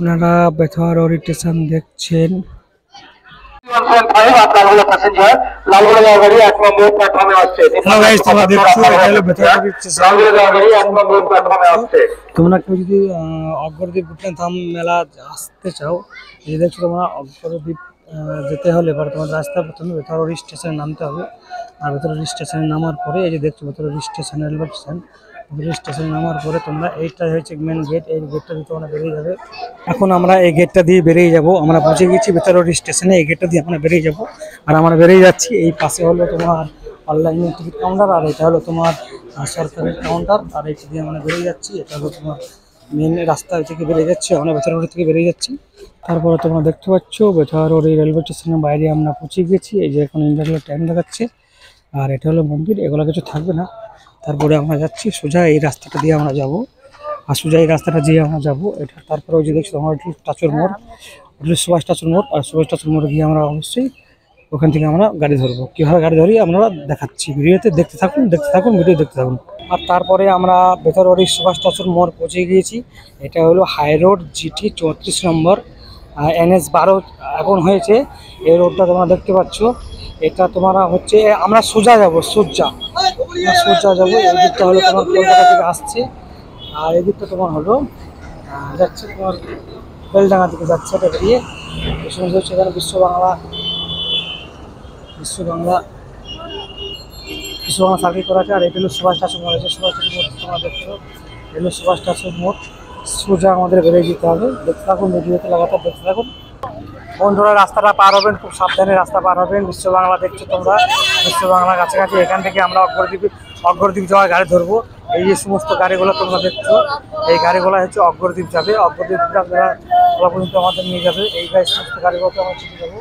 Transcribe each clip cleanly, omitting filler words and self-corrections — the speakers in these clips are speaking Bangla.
আপনারা বেথুয়া স্টেশন দেখছেন। তোমরা কেউ যদি অগ্রদ্বীপ ধাম মেলা আসতে চাও, এই দেখছো তোমরা অগ্রদ্বীপ যেতে হলে পরে তোমার রাস্তা প্রথমে বেথুয়া স্টেশনে নামতে হবে। আর বেথুয়া স্টেশনে নামার পরে এই যে দেখছো বেথুয়া স্টেশন রেলওয়ে স্টেশন, স্টেশনে নামার পরে তোমরা এইটা হচ্ছে মেন গেট, এই গেটটা দিয়ে তোমরা বেরিয়ে যাবে। এখন আমরা এই গেটটা দিয়ে বেরিয়ে যাব। আমরা পৌঁছে গেছি বেথুয়া স্টেশনে। এই গেটটা দিয়ে আমরা বেরিয়ে যাব। আর আমরা বেরিয়ে যাচ্ছি। এই পাশে হলো তোমার অনলাইন টিকিট কাউন্টার, আর এটা হলো তোমার সরকারের কাউন্টার। আর এইটা দিয়ে আমরা বেরিয়ে যাচ্ছি। এটা হলো তোমার মেন রাস্তা থেকে বেরিয়ে যাচ্ছে। আমরা বেথুয়া রোড থেকে বেরিয়ে যাচ্ছি। তারপরে তোমরা দেখতে পাচ্ছ বেথুয়া রোড এই রেলওয়ে স্টেশনের বাইরে আমরা পৌঁছে গেছি। এই যে এখন ইন্টারভিউ টাইম দেখাচ্ছে। আর এটা হলো মন্দির, এগুলো কিছু থাকবে না। তারপরে আমরা যাচ্ছি সোজা এই রাস্তাটা দিয়ে আমরা যাব। আর সোজা এই রাস্তাটা দিয়ে আমরা যাব। এটা তারপরে ওই যে দেখছি আমার স্ট্যাচুর মোড়, সুভাষ স্ট্যাচুর মোড়। আর সুভাষ স্ট্যাচুর মোড়ে গিয়ে আমরা অবশ্যই ওখান থেকে আমরা গাড়ি ধরবো। কীভাবে গাড়ি ধরি আমরা দেখাচ্ছি ভিডিওতে। দেখতে থাকুন ভিডিও দেখতে থাকুন। আর তারপরে আমরা বেথুয়া রোড সুভাষ স্ট্যাচুর মোড় পৌঁছে গিয়েছি। এটা হলো হাই রোড GT 34 নম্বর, NH 12 এখন হয়েছে। এই রোডটা তোমরা দেখতে পাচ্ছ। এটা তোমরা হচ্ছে আমরা সোজা যাবো, সোজা যাবো। এই দিকটা হলো তোমার কলকাতা থেকে আসছে। আর এই দিকটা তোমার হলো যাচ্ছে তোমার বেলডাঙ্গা থেকে যাচ্ছে। এটা বেরিয়ে এই সময় হচ্ছে এখানে বিশ্ব বাংলা সার্কিট করা আছে। আর এটা হলো সুভাষ স্ট্যাচুর মোড়। সুভাষ স্ট্যাচুর মোড় তোমরা দেখছো, এগুলো সুভাষ স্ট্যাচুর মোড়। সোজা আমাদের বেরিয়ে যেতে হবে। দেখতে থাকুন ভিডিওতে, লাগাতার দেখতে থাকুন। বন্ধুরা রাস্তাটা পার হবেন, খুব সাবধানে রাস্তা পার হবেন। বিশ্ব বাংলা দেখছো তোমরা, বিশ্ব বাংলার কাছাকাছি। এখান থেকে আমরা অগ্রদ্বীপ যাওয়ার গাড়ি ধরবো। এই যে সমস্ত গাড়িগুলো তোমরা দেখছো, এই গাড়িগুলো হচ্ছে অগ্রদ্বীপ যাবে। অগ্রদ্বীপ আপনারা পর্যন্ত আমাদের নিয়ে যাবে। এই সমস্ত গাড়িগুলোতে আমরা ছুটে যাবো।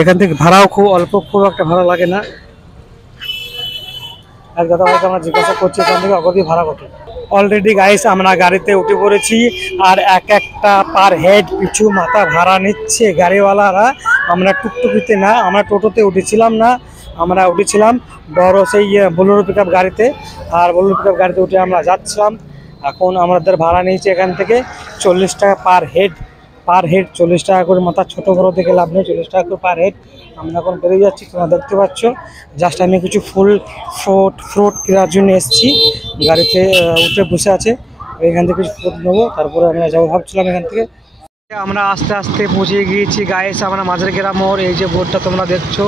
এখান থেকে ভাড়াও খুব অল্প, খুব একটা ভাড়া লাগে না। আর দাদা ভাইকে আমরা জিজ্ঞাসা করছি এখান থেকে অগ্রদ্বীপ ভাড়া কত। অলরেডি গাইস আমরা গাড়িতে উঠে পড়েছি। আর একটা পার হেড পিছু মাথা ভাড়া নিচ্ছে গাড়িওয়ালারা। আমরা টুকটুকিতে না, আমরা টোটোতে উঠেছিলাম না, আমরা উঠেছিলাম বড় সেই বোলেরো পিকআপ গাড়িতে। আর বোলেরো পিকআপ গাড়িতে উঠে আমরা যাচ্ছিলাম। এখন আমাদের ভাড়া নিয়েছে এখান থেকে 40 টাকা পার হেড 40 টাকা করে মাথা। ছোট বড় থেকে লাভ নেই, 40 টাকা করে পার হেড। আমরা এখন বেরিয়ে যাচ্ছি, তোমরা দেখতে পাচ্ছ। জাস্ট আমি কিছু ফ্রুট কেনার জন্য এসেছি। গাড়িতে উঠে বসে আছে, এখান থেকে কিছু ফ্রুট নেবো, তারপরে আমরা যাবো ভাবছিলাম। এখান থেকে আমরা আস্তে আস্তে পৌঁছে গিয়েছি গাইস আমরা মাঝের গ্রাম মোড়। এই যে বোর্ডটা তোমরা দেখছো,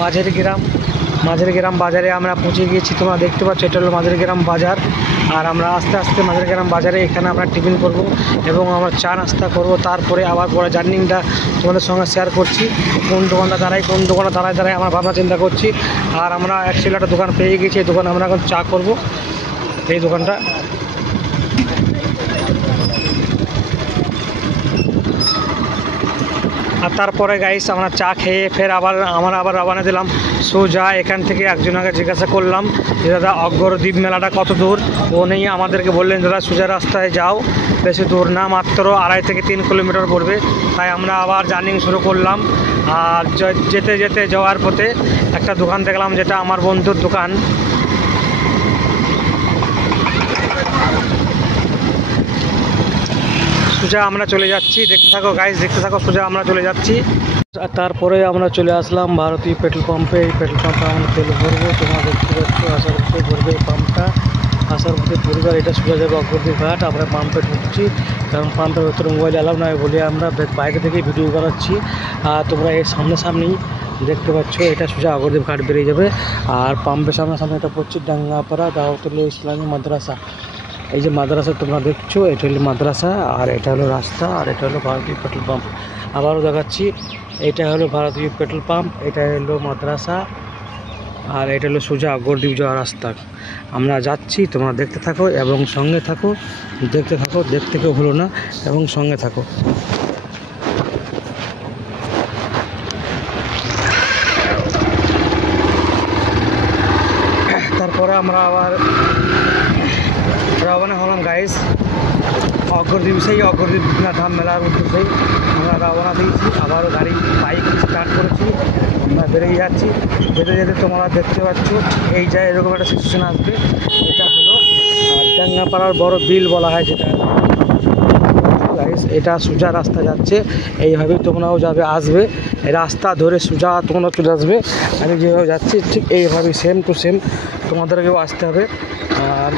মাঝের গ্রাম বাজারে আমরা পৌঁছে গিয়েছি। তোমরা দেখতে পাচ্ছ এটা হলো মাঝের গ্রাম বাজার। আর আমরা আস্তে আস্তে মাঝের গ্রাম বাজারে এখানে আমরা টিফিন করব এবং আমরা চা নাস্তা করব। তারপরে আবার পরে জার্নিংটা তোমাদের সঙ্গে শেয়ার করছি। কোন দোকানটা দাঁড়ায় আমরা ভাবনা চিন্তা করছি। আর আমরা অ্যাকচুয়ালি একটা দোকান পেয়ে গেছি, এই দোকানে আমরা এখন চা করব। এই দোকানটা আর তারপরে গাইস আমরা চা খেয়ে ফের আবার রওনা দিলাম সোজা। এখান থেকে একজনকে জিজ্ঞাসা করলাম যে দাদা অগ্রদ্বীপ মেলাটা কত দূর। ও নেই আমাদেরকে বললেন দাদা সোজা রাস্তায় যাও, বেশি দূর না, মাত্র 2.5 থেকে 3 কিলোমিটার পড়বে। তাই আমরা আবার জার্নি শুরু করলাম। আর যেতে যাওয়ার পথে একটা দোকান দেখলাম, যেটা আমার বন্ধুর দোকান। সোজা আমরা চলে যাচ্ছি, দেখতে থাকো গাইস, দেখতে থাকো। সোজা আমরা চলে যাচ্ছি। আর তারপরে আমরা চলে আসলাম ভারতীয় পেট্রোল পাম্পে। এই পেট্রোল পাম্পে আমরা তেল ভরবো। তোমরা দেখতে পাচ্ছ আসার পথে ভরবে এই পাম্পটা। আসার পথে পরিবার এটা সোজা যাবে অগ্রদ্বীপ ঘাট। আমরা পাম্পে ঢুকছি, কারণ পাম্পের ভেতরে মোবাইল অ্যালাউ নয় বলে আমরা বাইরে থেকে ভিডিও বানাচ্ছি। আর তোমরা এর সামনেই দেখতে পাচ্ছ এটা সোজা অগ্রদ্বীপ ঘাট বেরিয়ে যাবে। আর পাম্পের সামনে এটা পড়ছে ডাঙ্গাপাড়া দাওয়াতুল ইসলামী মাদ্রাসা। এই যে মাদ্রাসা তোমরা দেখছো, এটা হলো মাদ্রাসা, আর এটা হলো রাস্তা, আর এটা হলো ভারতীয় পেট্রোল পাম্প। আবারও দেখাচ্ছি, এটা হলো ভারতীয় পেট্রোল পাম্প, এটা হলো মাদ্রাসা, আর এটা হলো সোজা অগ্রদ্বীপ যাওয়ার রাস্তা। আমরা যাচ্ছি, তোমরা দেখতে থাকো এবং সঙ্গে থাকো। দেখতে কেউ হলো না এবং সঙ্গে থাকো। তারপরে আমরা আবার রওনা হলাম গাইস অগ্রদ্বীপ গোপীনাথ ধাম মেলার উদ্দেশ্যেই আমরা রওনা দিয়েছি। আবারও বাইক স্টার্ট করেছি, আমরা বেরিয়ে যাচ্ছি। যেতে যেতে তোমরা দেখতে পাচ্ছ এই যে এরকম একটা সিচুয়েশন আসবে। এটা হলো ডাঙ্গাপাড়ার বড় বিল বলা হয় যেটা। এটা সোজা রাস্তা যাচ্ছে, এইভাবেই তোমরাও আসবে। এই রাস্তা ধরে সোজা তোমরা চলে আসবে। আমি যেভাবে যাচ্ছি ঠিক এইভাবেই সেম টু সেম তোমাদেরকেও আসতে হবে। আর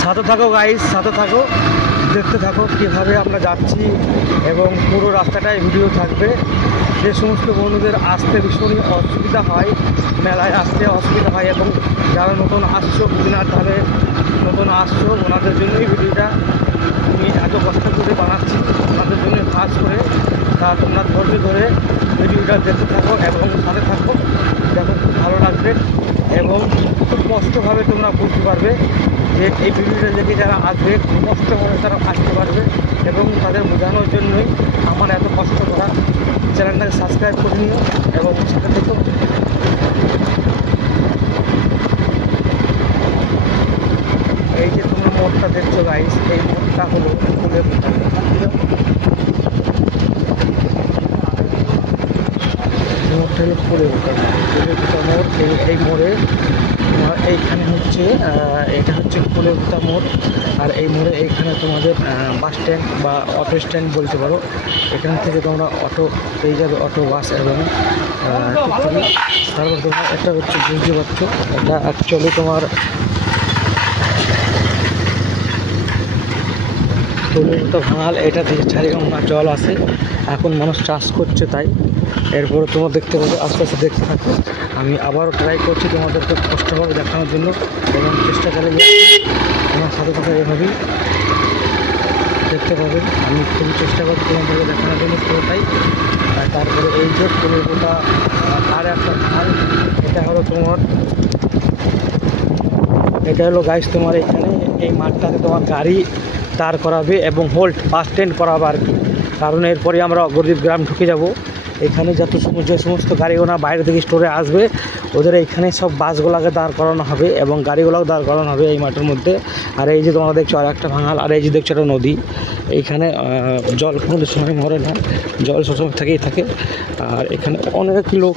সাথে থাকো গাইস, সাথে থাকো, দেখতে থাকো কীভাবে আমরা যাচ্ছি এবং পুরো রাস্তাটায় ভিডিও থাকবে। যে সমস্ত বন্ধুদের আসতে ভীষণই অসুবিধা হয়, মেলায় আসতে অসুবিধা হয়, এবং যারা নতুন আসছো গোপীনাথ ধামে নতুন আসছো ওনাদের জন্যই ভিডিওটা আমি এত কষ্ট করে বানাচ্ছি, ওনাদের জন্য খাস করে। তা তোমরা ধরে ভিডিওটা দেখতে থাকো এবং সাথে থাকো, দেখো খুব ভালো লাগবে এবং খুব কষ্টভাবে তোমরা বুঝতে পারবে যে এই ভিডিওটা দেখে যারা আসবে খুব কষ্টভাবে তারা আসতে পারবে। এবং তাদের বোঝানোর জন্যই আমার এত কষ্ট করা। চ্যানেলটাকে সাবস্ক্রাইব করে নিও এবং সাথে থেকো। এই যে তোমরা মোড়টা দেখছো গাইস, এই মোড়টা হলো ফুলের মোড়। মোড়টা হলো ফুলের মোড়। এই মোড়ে এইখানে হচ্ছে এটা হচ্ছে ফুলেরকুতা মোড়। আর এই মোড়ে এইখানে তোমাদের বাস স্ট্যান্ড বা অটো স্ট্যান্ড বলতে পারো। এখান থেকে তোমরা অটো পেয়ে যাবে, অটো বাস এবং তারপর তোমরা এটা হচ্ছে বুঝতে পারছো, এটা অ্যাকচুয়ালি তোমার ফুলেরকুতা ভাঙাল। এটা দিয়ে চারিগঙ্গা জল আসে, এখন মানুষ চাষ করছে তাই। এরপরে তোমরা দেখতে পাবে, আস্তে আস্তে দেখতে থাকো। আমি আবারও ট্রাই করছি তোমাদেরকে কষ্টভাবে দেখানোর জন্য এবং চেষ্টা করে যাচ্ছি। আমার সাথে কথা এভাবেই দেখতে পাবেন। আমি খুবই চেষ্টা করছি তোমাদেরকে দেখানোর জন্য পুরোটাই। আর তারপরে এই যে ফুলেরকুতা আর একটা ভাঙাল, এটা হলো তোমার, এটা হলো গাইস তোমার এখানে এই মাঠটাতে তোমার গাড়ি দাঁড় করাবে এবং হোল্ড বাস স্ট্যান্ড করাবে আর কি। কারণ এরপরে আমরা অগ্রদ্বীপ গ্রাম ঢুকে যাব। এখানে যে সমস্ত গাড়িগুলো বাইরে থেকে স্টোরে আসবে ওদের এইখানে সব বাসগুলোকে দাঁড় করানো হবে এবং গাড়িগুলোও দাঁড় করানো হবে এই মাঠের মধ্যে। আর এই যে তোমরা দেখছো আর একটা ভাঙাল, আর এই যে দেখছো একটা নদী। এইখানে জল কোনো সময় মরে না, জল সবসময় থেকেই থাকে। আর এখানে অনেক লোক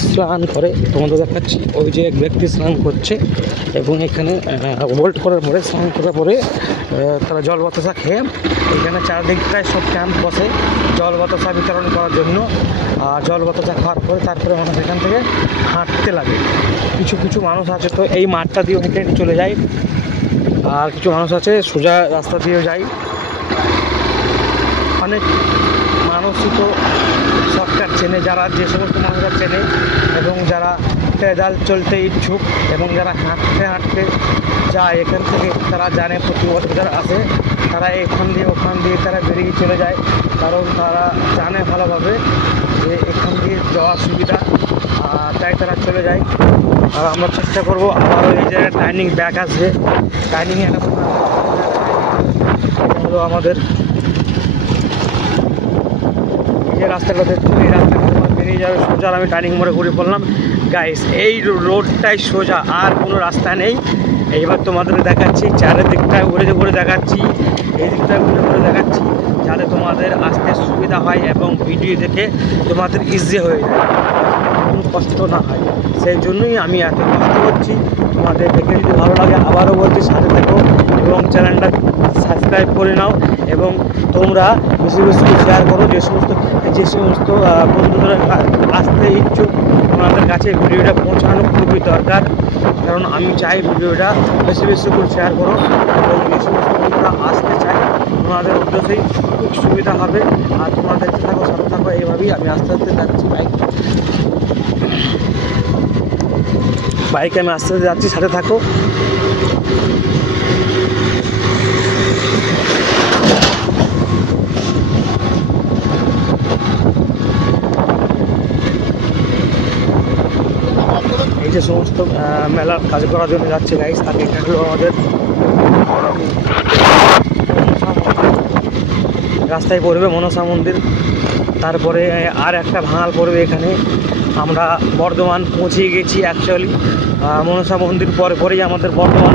স্নান করে, তোমাদের দেখাচ্ছি। ওই যে এক ব্যক্তি স্নান করছে এবং এখানে হোল্ড করার পরে স্নান করার পরে তারা জল বাতাসা খেয়ে এখানে চারদিকটায় সব ক্যাম্প বসে জল বাতাসা বিতরণ করার জন্য। আর জল বাতাসা খাওয়ার পরে তারপরে মানুষ এখান থেকে হাঁটতে লাগে। কিছু মানুষ আছে তো এই মাঠটা দিয়ে হেঁটে হেঁটে চলে যায়, আর কিছু মানুষ আছে সোজা রাস্তা দিয়েও যায়। অনেক মানুষই তো শর্টকাট চেনে, যারা যে সমস্ত মানুষরা চেনে এবং যারা পেদাল চলতে ইচ্ছুক এবং যারা হাঁটতে হাঁটতে যায় এখান থেকে, তারা জানে প্রতি বছর যারা আসে তারা এখান দিয়ে ওখান দিয়ে তারা বেরিয়ে চলে যায়। কারণ তারা জানে ভালোভাবে যে এখান দিয়ে যাওয়ার সুবিধা, তাই তারা চলে যায়। আর আমরা চেষ্টা করবো আবারও এই যে টার্নিং ব্যাক আসবে, টার্নিংয়ে হলো আমাদের যে রাস্তাটা দেখছি এই রাস্তাটা বেরিয়ে যাবে সোজা। আমি টার্নিং মোড়ে ঘুরে পড়লাম গাইস, এই রোডটাই সোজা, আর কোনো রাস্তা নেই। এইবার তোমাদের দেখাচ্ছি চারিদিকটা ঘুরে দেখাচ্ছি, এই দিকটা ঘুরে দেখাচ্ছি, যাতে তোমাদের আসতে সুবিধা হয় এবং ভিডিও দেখে তোমাদের ইজি হয়ে যায়, কোনো কষ্ট না হয়। সেই জন্যই আমি এত কষ্ট করছি। তোমাদের দেখে যদি ভালো লাগে আবারও বলছি সাথে থাকো এবং চ্যানেলটা সাবস্ক্রাইব করে নাও এবং তোমরা বেশি বেশি শেয়ার করো। যে সমস্ত বন্ধুরা আসতে ইচ্ছুক ওনাদের কাছে ভিডিওটা পৌঁছানো খুবই দরকার। কারণ আমি চাই ভিডিওটা বেশি বেশি করে শেয়ার করো এবং যে সমস্ত বন্ধুরা আসতে চায় ওনাদের উদ্দেশ্যেই খুব সুবিধা হবে। আর তোমরা দেখতে থাকো, সাথে থাকো, এইভাবেই আমি আস্তে আস্তে যাচ্ছি। বাইকে আমি আস্তে আস্তে যাচ্ছি, সাথে থাকো। এই যে সমস্ত মেলার কাজ করার জন্য যাচ্ছে গাইস, তাকে এটা হলো আমাদের রাস্তায় পড়বে মনসা মন্দির। তারপরে আর একটা ভাঙাল পড়বে এখানে, আমরা বর্ধমান পৌঁছে গেছি। অ্যাকচুয়ালি মনসা মন্দির পরেই আমাদের বর্ধমান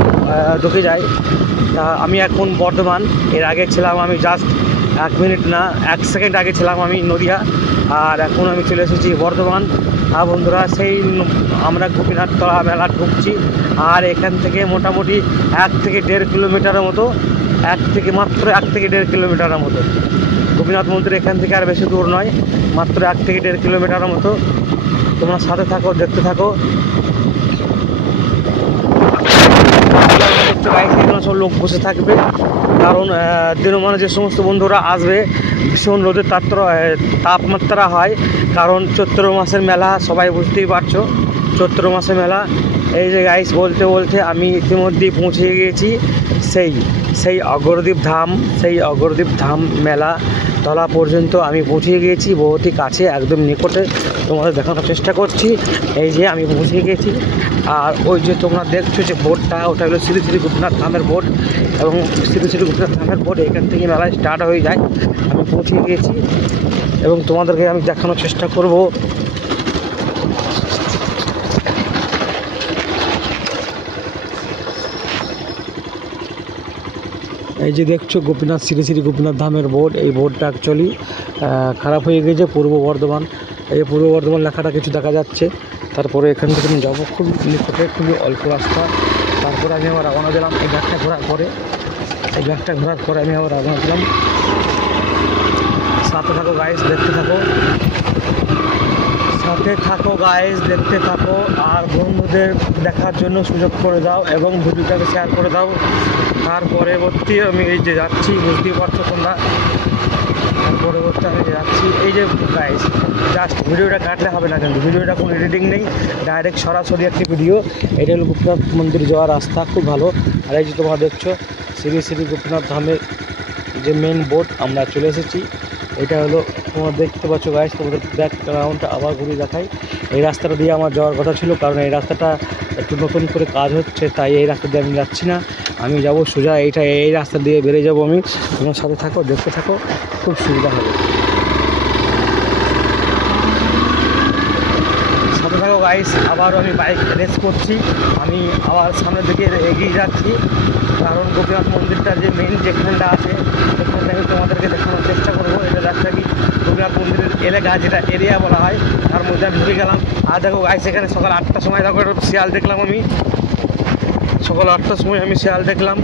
ঢুকে যায়। তা আমি এখন বর্ধমান, এর আগে ছিলাম আমি জাস্ট 1 মিনিট না 1 সেকেন্ড আগে ছিলাম আমি নদিয়া, আর এখন আমি চলে এসেছি বর্ধমান। বন্ধুরা, সেই আমরা গোপীনাথতলা মেলা ঢুকছি, আর এখান থেকে মোটামুটি 1 থেকে 1.5 কিলোমিটারের মতো, মাত্র 1 থেকে 1.5 কিলোমিটারের মতো গোপীনাথ মন্দির। এখান থেকে আর বেশি দূর নয়, মাত্র 1 থেকে 1.5 কিলোমিটারের মতো। তোমরা সাথে থাকো, দেখতে থাকো। এখানে সব লোক বসে থাকবে, কারণ দিনমানে যে সমস্ত বন্ধুরা আসবে ভীষণ রোদের তাপমাত্রা হয়, কারণ চৈত্র মাসের মেলা, সবাই বুঝতেই পারছো চৈত্র মাসের মেলা। এই যে গাইস বলতে বলতে আমি ইতিমধ্যেই পৌঁছে গিয়েছি সেই অগ্রদ্বীপ ধাম মেলা তলা পর্যন্ত আমি পৌঁছে গিয়েছি, বহুতই কাছে, একদম নিকটে তোমাদের দেখানোর চেষ্টা করছি। এই যে আমি পৌঁছে গিয়েছি, আর ওই যে তোমরা দেখছো যে বোর্ডটা, ওটা হলো শ্রী শ্রী গোপীনাথ ধামের বোর্ড, এবং শ্রী শ্রী গোপীনাথ ধামের বোর্ড এখান থেকে মেলা স্টার্ট হয়ে যায়। আমি পৌঁছে গিয়েছি এবং তোমাদেরকে আমি দেখানোর চেষ্টা করব। এই যে দেখছো শ্রী শ্রী গোপীনাথ ধামের বোর্ড, এই বোর্ডটা অ্যাকচুয়ালি খারাপ হয়ে গেছে। পূর্ব বর্ধমান, এই পূর্ব বর্ধমান লেখাটা কিছু দেখা যাচ্ছে। তারপরে এখান থেকে আমি যাবো খুব নিকটে, খুবই অল্প রাস্তা। তারপরে আমি আবার রওনা দিলাম এই ব্যাগটা ঘোরার পরে আমি আবার রওনা দিলাম। সাথে থাকো গাইস, দেখতে থাকো, আর বন্ধুদের দেখার জন্য সুযোগ করে দাও এবং ভিডিওটাকে শেয়ার করে দাও। তার পরবর্তী আমি এই যে যাচ্ছি, বুঝতেই পারছো তোমরা, এই যে গাইস জাস্ট ভিডিওটা কাটলে হবে না, কিন্তু ভিডিওটা কোনো এডিটিং নেই, ডাইরেক্ট সরাসরি একটি ভিডিও। এটা হলো গোপীনাথ মন্দির যাওয়ার রাস্তা, খুব ভালো। আর এই যে তোমরা দেখছো শ্রী শ্রী গোপীনাথ ধামের যে মেন বোর্ড, আমরা চলে এসেছি। এটা হলো তোমরা দেখতে পাচ্ছ গাইস, তোমাদের ব্যাকগ্রাউন্ডটা আবার ঘুরিয়ে দেখাই। এই রাস্তাটা দিয়ে আমার যাওয়ার কথা ছিল, কারণ এই রাস্তাটা একটু নতুন করে কাজ হচ্ছে, তাই এই রাস্তা দিয়ে আমি যাচ্ছি না। আমি যাব সোজা এই রাস্তা দিয়ে বেরিয়ে যাব আমি। তোমার সাথে থাকো, দেখতে থাকো, খুব সুবিধা হবে। সাথে থাকো গাইস, আবারও আমি বাইক রেস করছি, আমি আবার সামনের দিকে এগিয়ে যাচ্ছি, কারণ গোপীনাথ মন্দিরটা যে মেন যেখানটা আছে সেখানটা আমি তোমাদেরকে দেখানোর চেষ্টা করবো। এটা রাস্তা কি গোপীনাথ মন্দিরের এলাকা, যেটা এরিয়া বলা হয়, তার মধ্যে আমি ঢুকে গেলাম। আর দেখো গাইস, এখানে সকাল 8টার সময় দেখো শিয়াল দেখলাম আমি, সকাল 8টার সময় আমি শিয়াল দেখলাম।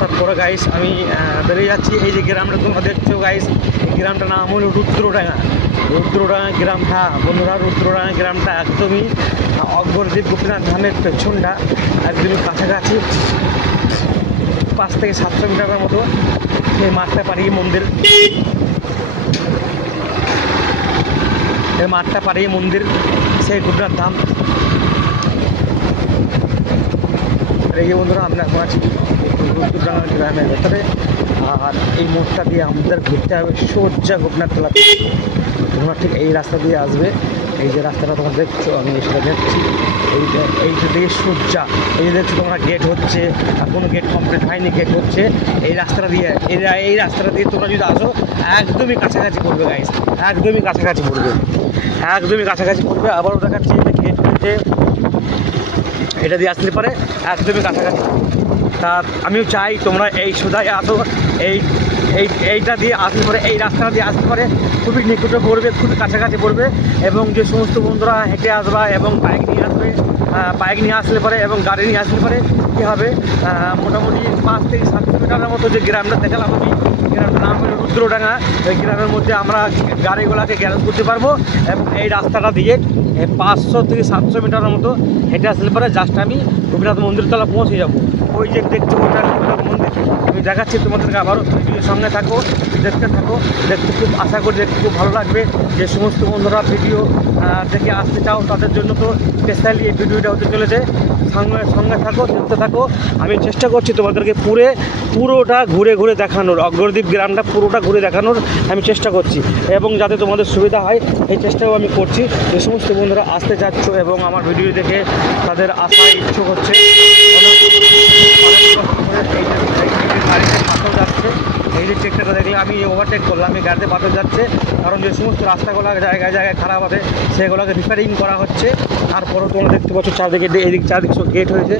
তারপরে গাইস আমি বেরিয়ে যাচ্ছি। এই যে গ্রামটা তোমরা দেখছো গাইস, এই গ্রামটার নাম হলো রুদ্রডাঙ্গা গ্রামটা। বন্ধুরা, রুদ্রডাঙ্গা গ্রামটা একদমই অগ্রদ্বীপ গোপীনাথ ধামের পেছনটা, একদমই কাছাকাছি, 5 থেকে 700 মিটারের মতো। এই মাঠটা পাড়িয়ে মন্দির, সেই গোপীনাথ ধাম। এই যে বন্ধুরা, আমরা এখন আছি রুদ্রডাঙ্গা গ্রামের ভেতরে, আর এই মোড়টা দিয়ে আমাদের ঘুরতে হবে সোজা গোপীনাথতলা। তোমরা ঠিক এই রাস্তা দিয়ে আসবে, এই যে রাস্তাটা তোমরা দেখছো, আমি সেটা দেখছি। এইটা দিয়ে সোজা, এই যে দেখছো তোমরা গেট হচ্ছে, এখনো গেট কমপ্লিট হয়নি, গেট হচ্ছে। এই রাস্তাটা দিয়ে তোমরা যদি আসো একদমই কাছাকাছি পড়বে গাইস, একদমই কাছাকাছি পড়বে। আবারও দেখাচ্ছি যে গেট হচ্ছে, এটা দিয়ে আসলে পরে একদমই কাছাকাছি। তা আমিও চাই তোমরা এই সোজায় আসো, এইটা দিয়ে আসলে পরে, এই রাস্তাটা দিয়ে আসতে পারে খুবই নিকটে পড়বে, খুবই কাছাকাছি পড়বে। এবং যে সমস্ত বন্ধুরা হেঁটে আসবা এবং বাইক নিয়ে আসলে পরে এবং গাড়ি নিয়ে আসলে পরে কী হবে, মোটামুটি 5 থেকে 700 মিটারের মতো যে গ্রামটা দেখালাম আমি, গ্রামটার নাম হলো রুদ্রডাঙ্গা। এই গ্রামের মধ্যে আমরা গাড়িগুলোকে গ্যারেজ করতে পারবো, এবং এই রাস্তাটা দিয়ে 500 থেকে 700 মিটারের মতো হেঁটে আসলে পরে জাস্ট আমি গোপীনাথ মন্দিরতলা পৌঁছে যাবো। ওই যে দেখছো ওটা গোপীনাথ মন্দির, আমি দেখাচ্ছি তোমাদেরকে। আবারও ভিডিওর সঙ্গে থাকো, দেখতে খুব আশা করি দেখতে খুব ভালো লাগবে। যে সমস্ত বন্ধুরা ভিডিও দেখে আসতে চাও তাদের জন্য তো স্পেশালি এই ভিডিওটা হতে চলেছে। সঙ্গে থাকো, দেখতে থাকো। আমি চেষ্টা করছি তোমাদেরকে পুরোটা ঘুরে দেখানোর, অগ্রদ্বীপ গ্রামটা পুরোটা ঘুরে দেখানোর আমি চেষ্টা করছি, এবং যাতে তোমাদের সুবিধা হয় এই চেষ্টাও আমি করছি। যে সমস্ত বন্ধুরা আসতে চাচ্ছ এবং আমার ভিডিও দেখে তাদের আশা ইচ্ছুক হচ্ছে, গাড়িতে পাথর যাচ্ছে, এই যে ট্রেক্টরটা দেখলে আমি ওভারটেক করলাম, এই গাড়িতে পাথর যাচ্ছে, কারণ যে সমস্ত রাস্তাগুলো জায়গায় জায়গায় খারাপ আছে সেগুলোকে রিপেয়ারিং করা হচ্ছে। তারপরেও তোমরা দেখতে পাচ্ছ চারদিকে, এইদিক চারদিকে সব গেট হয়েছে,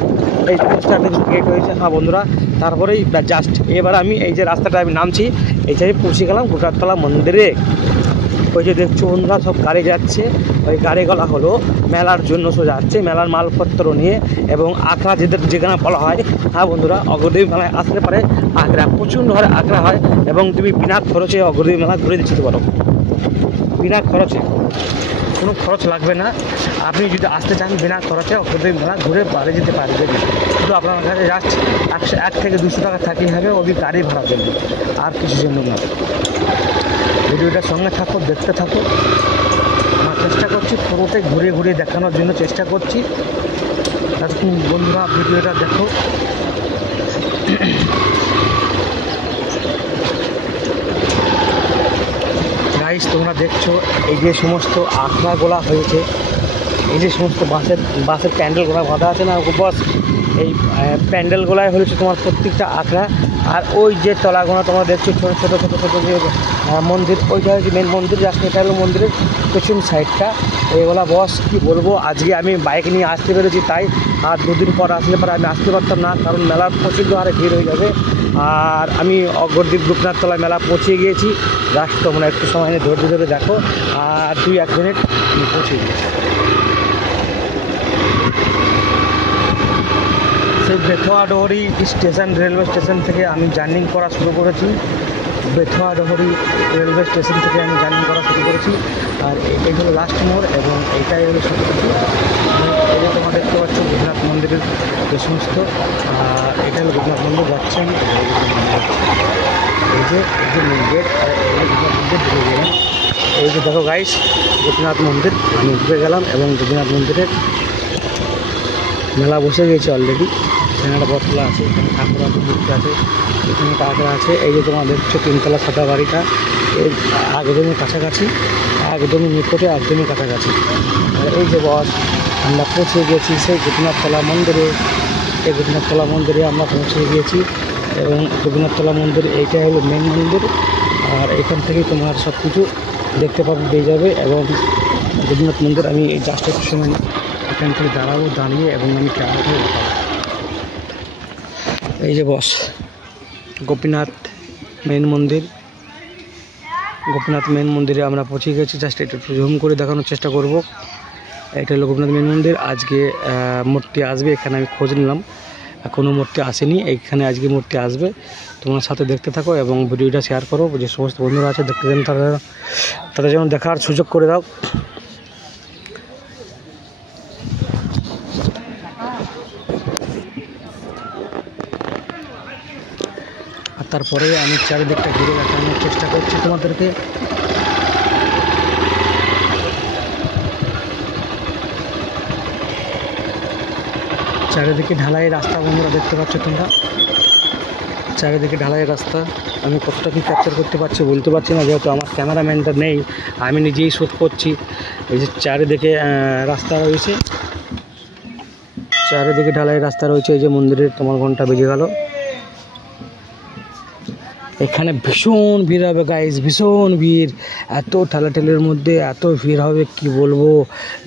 এই চারদিকে গেট হয়েছে। হ্যাঁ বন্ধুরা, তারপরেই জাস্ট এবার আমি এই যে রাস্তাটা আমি নামছি, এই যে পৌঁছে গেলাম গোটাতলা মন্দিরে। ওই যে দেখছো বন্ধুরা সব গাড়ি যাচ্ছে, ওই গাড়িগুলো হলো মেলার জন্য যাচ্ছে, মেলার মালপত্র নিয়ে। এবং আখড়া যেখানে বলা হয়, হ্যাঁ বন্ধুরা, অগ্রদেবী মেলায় আসতে পারে আখড়া, প্রচণ্ড হারে আখড়া হয় এবং তুমি বিনা খরচে অগ্রদেবী মেলা ঘুরে দিতে পারো, বিনা খরচে, কোনো খরচ লাগবে না। আপনি যদি আসতে চান বিনা খরচে অগ্রদেবী মেলা ঘুরে বাড়ি যেতে পারবেন। শুধু আপনার কাছে জাস্ট 1 থেকে 200 টাকা থাকলেই হবে, ওই গাড়ি ভাড়ার জন্য, আর কিছু জন্য না। ভিডিওটার সঙ্গে থাকো, দেখতে থাকো। আমার চেষ্টা করছি পুরোটাই ঘুরিয়ে ঘুরিয়ে দেখানোর জন্য চেষ্টা করছি, ততক্ষণ বন্ধুরা ভিডিওটা দেখো। গাইস তোমরা দেখছো এই যে সমস্ত আখড়াগুলা হয়েছে, এই যে সমস্ত বাসের প্যান্ডেলগুলো বাঁধা আছে না বস, এই প্যান্ডেলগুলাই হয়েছে তোমার প্রত্যেকটা আখড়া। আর ওই যে তলাগুলো তোমরা দেখছো ছোটো ছোটো ছোটো ছোটো যে মন্দির, ওইটা হচ্ছে মেন মন্দির, জাস্ট এটা হলো মন্দিরের পেছন সাইডটা। এইগুলা বস কী বলবো, আজকে আমি বাইক নিয়ে আসতে পেরেছি তাই, আর 2 দিন পর আসলে পরে আমি আসতে পারতাম না, কারণ মেলার প্রচণ্ড হারে ভিড় হয়ে যাবে। আর আমি অগ্রদ্বীপ গোপীনাথ তলায় মেলা পৌঁছে গিয়েছি, জাস্ট তোমরা একটু সময় নিয়ে ধৈর্য ধরে দেখো, আর 2-1 মিনিট আমি পৌঁছে গিয়েছি। সেই বেথুয়াডহরি স্টেশন, রেলওয়ে স্টেশন থেকে আমি জার্নি করা শুরু করেছি, বেথুয়াডহরি রেলওয়ে স্টেশন থেকে আমি জার্নি করা শুরু করেছি। আর এই হলো লাস্ট মোড় এবং এইটাই হলো সব কিছু। এই যে তোমরা দেখতে পাচ্ছ গোপীনাথ মন্দিরের যে সমস্ত, এটা হলো গোপীনাথ মন্দির যাচ্ছে আমি, এই যে মেন গেট, আর গোপীনাথ মন্দির ঢুকে গেলাম। এই যে দেখো গাইস গোপীনাথ মন্দির আমি ঢুকে গেলাম, এবং গোপীনাথ মন্দিরের মেলা বসে গেছে অলরেডি। এখানে একটা বটতলা আছে, এখানে ঠাকুর আছে, মূর্তি আছে, এখানে কাঁকড়া আছে। এই যে তোমার দেখছো 3তলা সাদা বাড়িটা, এর একদমই কাছাকাছি, একদমই নিকটে, একদমই কাছাকাছি। আর এই যে বস আমরা পৌঁছে গিয়েছি সেই গোপীনাথতলা মন্দিরে, এই গোপীনাথতলা মন্দিরে আমরা পৌঁছে গিয়েছি। এবং গোপীনাথতলা মন্দির এইটাই হলো মেন মন্দির, আর এখান থেকেই তোমার সব কিছু দেখতে পাবে, পেয়ে যাবে। এবং গোপীনাথ মন্দির আমি এই জাস্ট একটু সময় এখান থেকে দাঁড়াবো, দাঁড়িয়ে এবং আমি ক্যামেরা করে দেখাবো। এই যে বস গোপীনাথ মেন মন্দির, গোপীনাথ মেন মন্দিরে আমরা পৌঁছে গেছি, জাস্ট একটু জুম করে দেখানোর চেষ্টা করব। এটা হলো গোপীনাথ মেন মন্দির। আজকে মূর্তি আসবে, এখানে আমি খোঁজ নিলাম, এখনও মূর্তি আসেনি, এইখানে আজকে মূর্তি আসবে। তোমার সাথে দেখতে থাকো এবং ভিডিওটা শেয়ার করো, যে সমস্ত বন্ধুরা আছে দেখতে দেন, তাদের যেন দেখার সুযোগ করে দাও। আর তারপরে আমি চারিদিকটা ঘুরে দেখানোর চেষ্টা করছি তোমাদেরকে। চারিদিকে ঢালাই রাস্তা বন্ধুরা দেখতে পাচ্ছ তোমরা, চারিদিকে ঢালাই রাস্তা। আমি কতটা কি ক্যাপচার করতে পারছি বলতে পারছি না, যেহেতু আমার ক্যামেরাম্যানটা নেই, আমি নিজেই শ্যুট করছি। এই যে চারিদিকে রাস্তা রয়েছে, চারিদিকে ঢালাই রাস্তা রয়েছে। এই যে মন্দিরের তোমার ঘন্টা বেজে গেল। এখানে ভীষণ ভিড় হবে গাইস, ভীষণ ভিড়, এত ঠেলাঠেলির মধ্যে এত ভিড় হবে কি বলবো।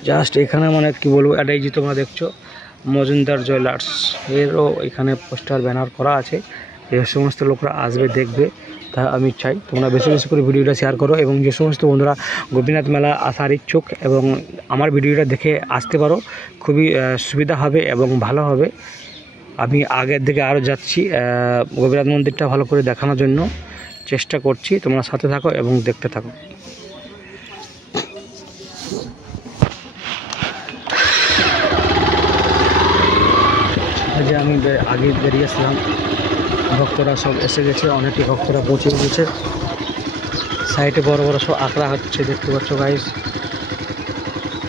জাস্ট এখানে মানে কি বলবো, এটাই যে তোমরা দেখছো মজুমদার জুয়েলার্স, এরও এখানে পোস্টার ব্যানার করা আছে, এই সমস্ত লোকরা আসবে দেখবে। তা আমি চাই তোমরা বেশি বেশি করে ভিডিওটা শেয়ার করো, এবং যে সমস্ত বন্ধুরা গোপীনাথ মেলা আসার ইচ্ছুক এবং আমার ভিডিওটা দেখে আসতে পারো, খুবই সুবিধা হবে এবং ভালো হবে। আমি আগের দিকে আরও যাচ্ছি, গোপীনাথ মন্দিরটা ভালো করে দেখানোর জন্য চেষ্টা করছি। তোমরা সাথে থাকো এবং দেখতে থাকো। যে আমি আগে বেরিয়েছিলাম, ভক্তরা সব এসে গেছে, অনেকে ভক্তরা পৌঁছে গেছে। সাইডে বড় বড় সব আঁকড়া হচ্ছে দেখতে পাচ্ছ গাইস।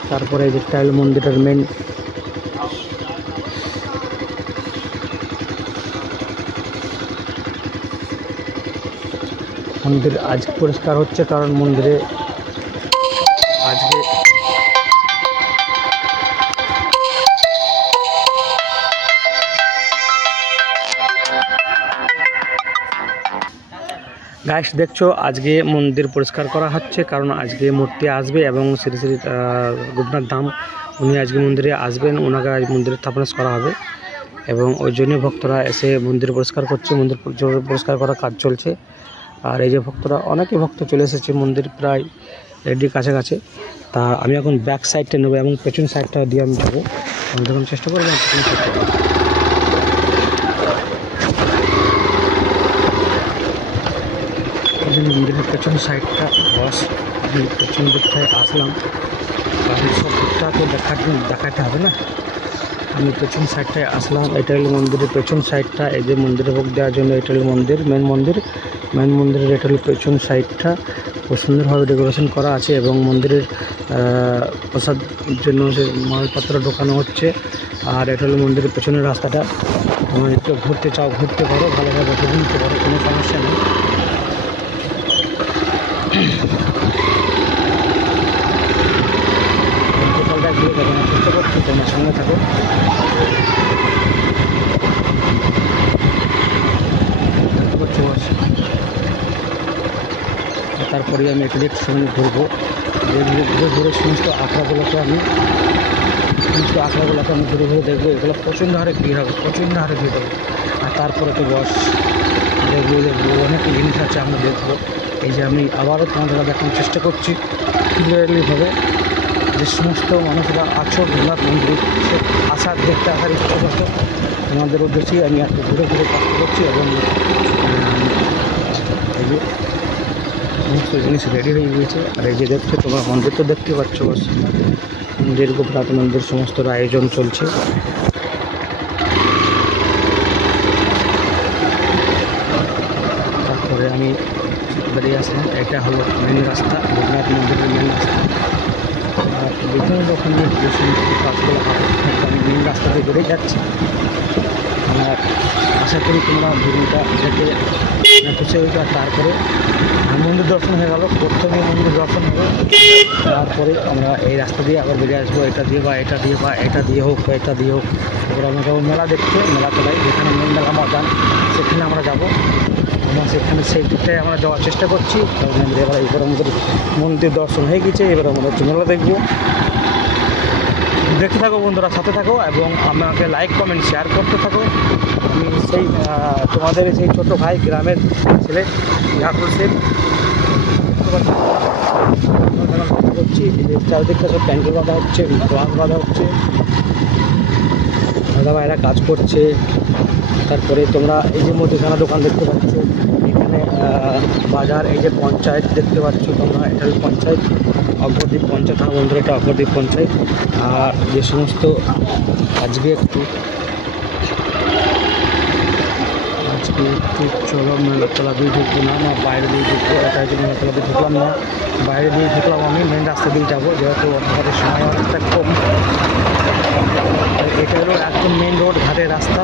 তারপরে এই যে টাইল মন্দিরের মেন মন্দির আজ পরিষ্কার হচ্ছে, কারণ মন্দিরে আজকে গাইস দেখছো আজকে মন্দির পরিষ্কার করা হচ্ছে, কারণ আজকে মূর্তি আসবে এবং শ্রী শ্রী গোপীনাথ ধাম উনি আজকে মন্দিরে আসবেন, ওনাকে আজ মন্দিরে স্থাপনা করা হবে এবং ওই জন্য ভক্তরা এসে মন্দির পরিষ্কার করছে। মন্দির পরিষ্কার করার কাজ চলছে। আর এই যে ভক্তরা অনেকে ভক্ত চলে এসেছে, মন্দির প্রায় রেডি কাছাকাছি। তা আমি এখন ব্যাক সাইডটা নেবো এবং পেছন সাইডটা দিয়ে আমি যাবো, আমি তখন চেষ্টা করবো পেছন সাইডটা। মন্দিরের পেছন সাইডটা বস, আমি পেছন দিকটায় আসলাম, কারণ সব দিকটা তো দেখাতে হবে না। আমি পেছন সাইডটায় আসলাম, এটা হলো মন্দিরের পেছন সাইডটা। এই যে মন্দিরে ভোগ দেওয়ার জন্য এটা হলো মন্দির, মেন মন্দিরের এটা হলো পেছন সাইডটা। খুব সুন্দরভাবে ডেকোরেশন করা আছে এবং মন্দিরের প্রসাদ জন্য যে মালপত্র ঢোকানো হচ্ছে। আর এটা হলো মন্দিরের পেছনের রাস্তাটা। তোমরা একটু ঘুরতে চাও ঘুরতে পারো, ভালোভাবে ঘুরতে পারো, কোনো সমস্যা নেই। ঘুরে দেখানোর চেষ্টা করছি, তোমার সঙ্গে থাকো। তারপরে আমি একটু সঙ্গে ঘুরবো, ঘুরে সমস্ত আখড়াগুলোকে আমি ঘুরে ঘুরে দেখবো। এগুলো প্রচণ্ড হারে ভিড় হবে, আর তারপরে তো বস দেখবো অনেক জিনিস আছে আমরা দেখবো। এই যে আমি আবারও তোমাদের দেখানোর চেষ্টা করছি ক্লিয়ারলিভাবে, যে সমস্ত মানুষরা আছো গোপীনাথ মন্দির দেখতে আসার ইচ্ছা করতো, তোমাদের উদ্দেশ্যেই আমি একটু ঘুরে ঘুরে কষ্ট করছি। এবং এই যে সমস্ত জিনিস রেডি হয়ে গিয়েছে। আর এই যে দেখছো তোমরা মন্দির তো দেখতে পাচ্ছ, বস মন্দির গোপীনাথ মন্দির সমস্ত আয়োজন চলছে। তারপরে আমি বেরিয়ে আসলাম, এটা হলো মেন রাস্তা, গোপীনাথ মন্দিরের মেন রাস্তা। আর বিভিন্ন রকমের যে সমস্ত কাজগুলো হবে, আমি মেন রাস্তা দিয়ে বেরিয়ে যাচ্ছি। আর আশা করি তোমরা ভিডিওটা দেখে খুশি হয়েছে। আর তারপরে মন্দির দর্শন হয়ে গেল, প্রথমে মন্দির দর্শন হবে, তারপরে আমরা এই রাস্তা দিয়ে আবার বেরিয়ে আসবো, এটা দিয়ে হোক এবার আমরা যাবো মেলা দেখতে, মেলা চলাই যেখানে মেন মেলা ময়দান, সেখানে আমরা যাবো। আমরা সেখানে সেই দিকটায় আমরা যাওয়ার চেষ্টা করছি। এবার আমাদের মন্দির দর্শন হয়ে গেছে, এবার আমরা হচ্ছে মেলা দেখবো। দেখতে থাকো বন্ধুরা, সাথে থাকো এবং আমাকে লাইক কমেন্ট শেয়ার করতে থাকো। আমি সেই তোমাদের সেই ছোটো ভাই গ্রামের ছেলে হোসেন করছি। চারিদিকটা সব প্যান্ডেল বাঁধা হচ্ছে, ক্লাস বাঁধা হচ্ছে, দাদা ভাইরা কাজ করছে। তারপরে তোমরা এই যে মুদিখানা দোকান দেখতে পাচ্ছ, এখানে বাজার, এই যে পঞ্চায়েত দেখতে পাচ্ছ তোমরা, এটা পঞ্চায়েত অগ্রদ্বীপ পঞ্চায়েত, আমার বন্ধুরা এটা অগ্রদ্বীপ পঞ্চায়েত। আর যে সমস্ত আজকে একটু চলো মেলাতলা দিয়ে ঢুকবো না, বাইরে দিয়ে ঢুকবো। এটা হচ্ছে মেলাতলা দিয়ে ঢুকলাম না, বাইরে দিয়ে ঢুকলাম। আমি মেন রাস্তা দিয়ে যাবো, যেহেতু অন্ধকারের সময় অনেকটা কম। এটা হলো একদম মেন রোড, ঘাটের রাস্তা।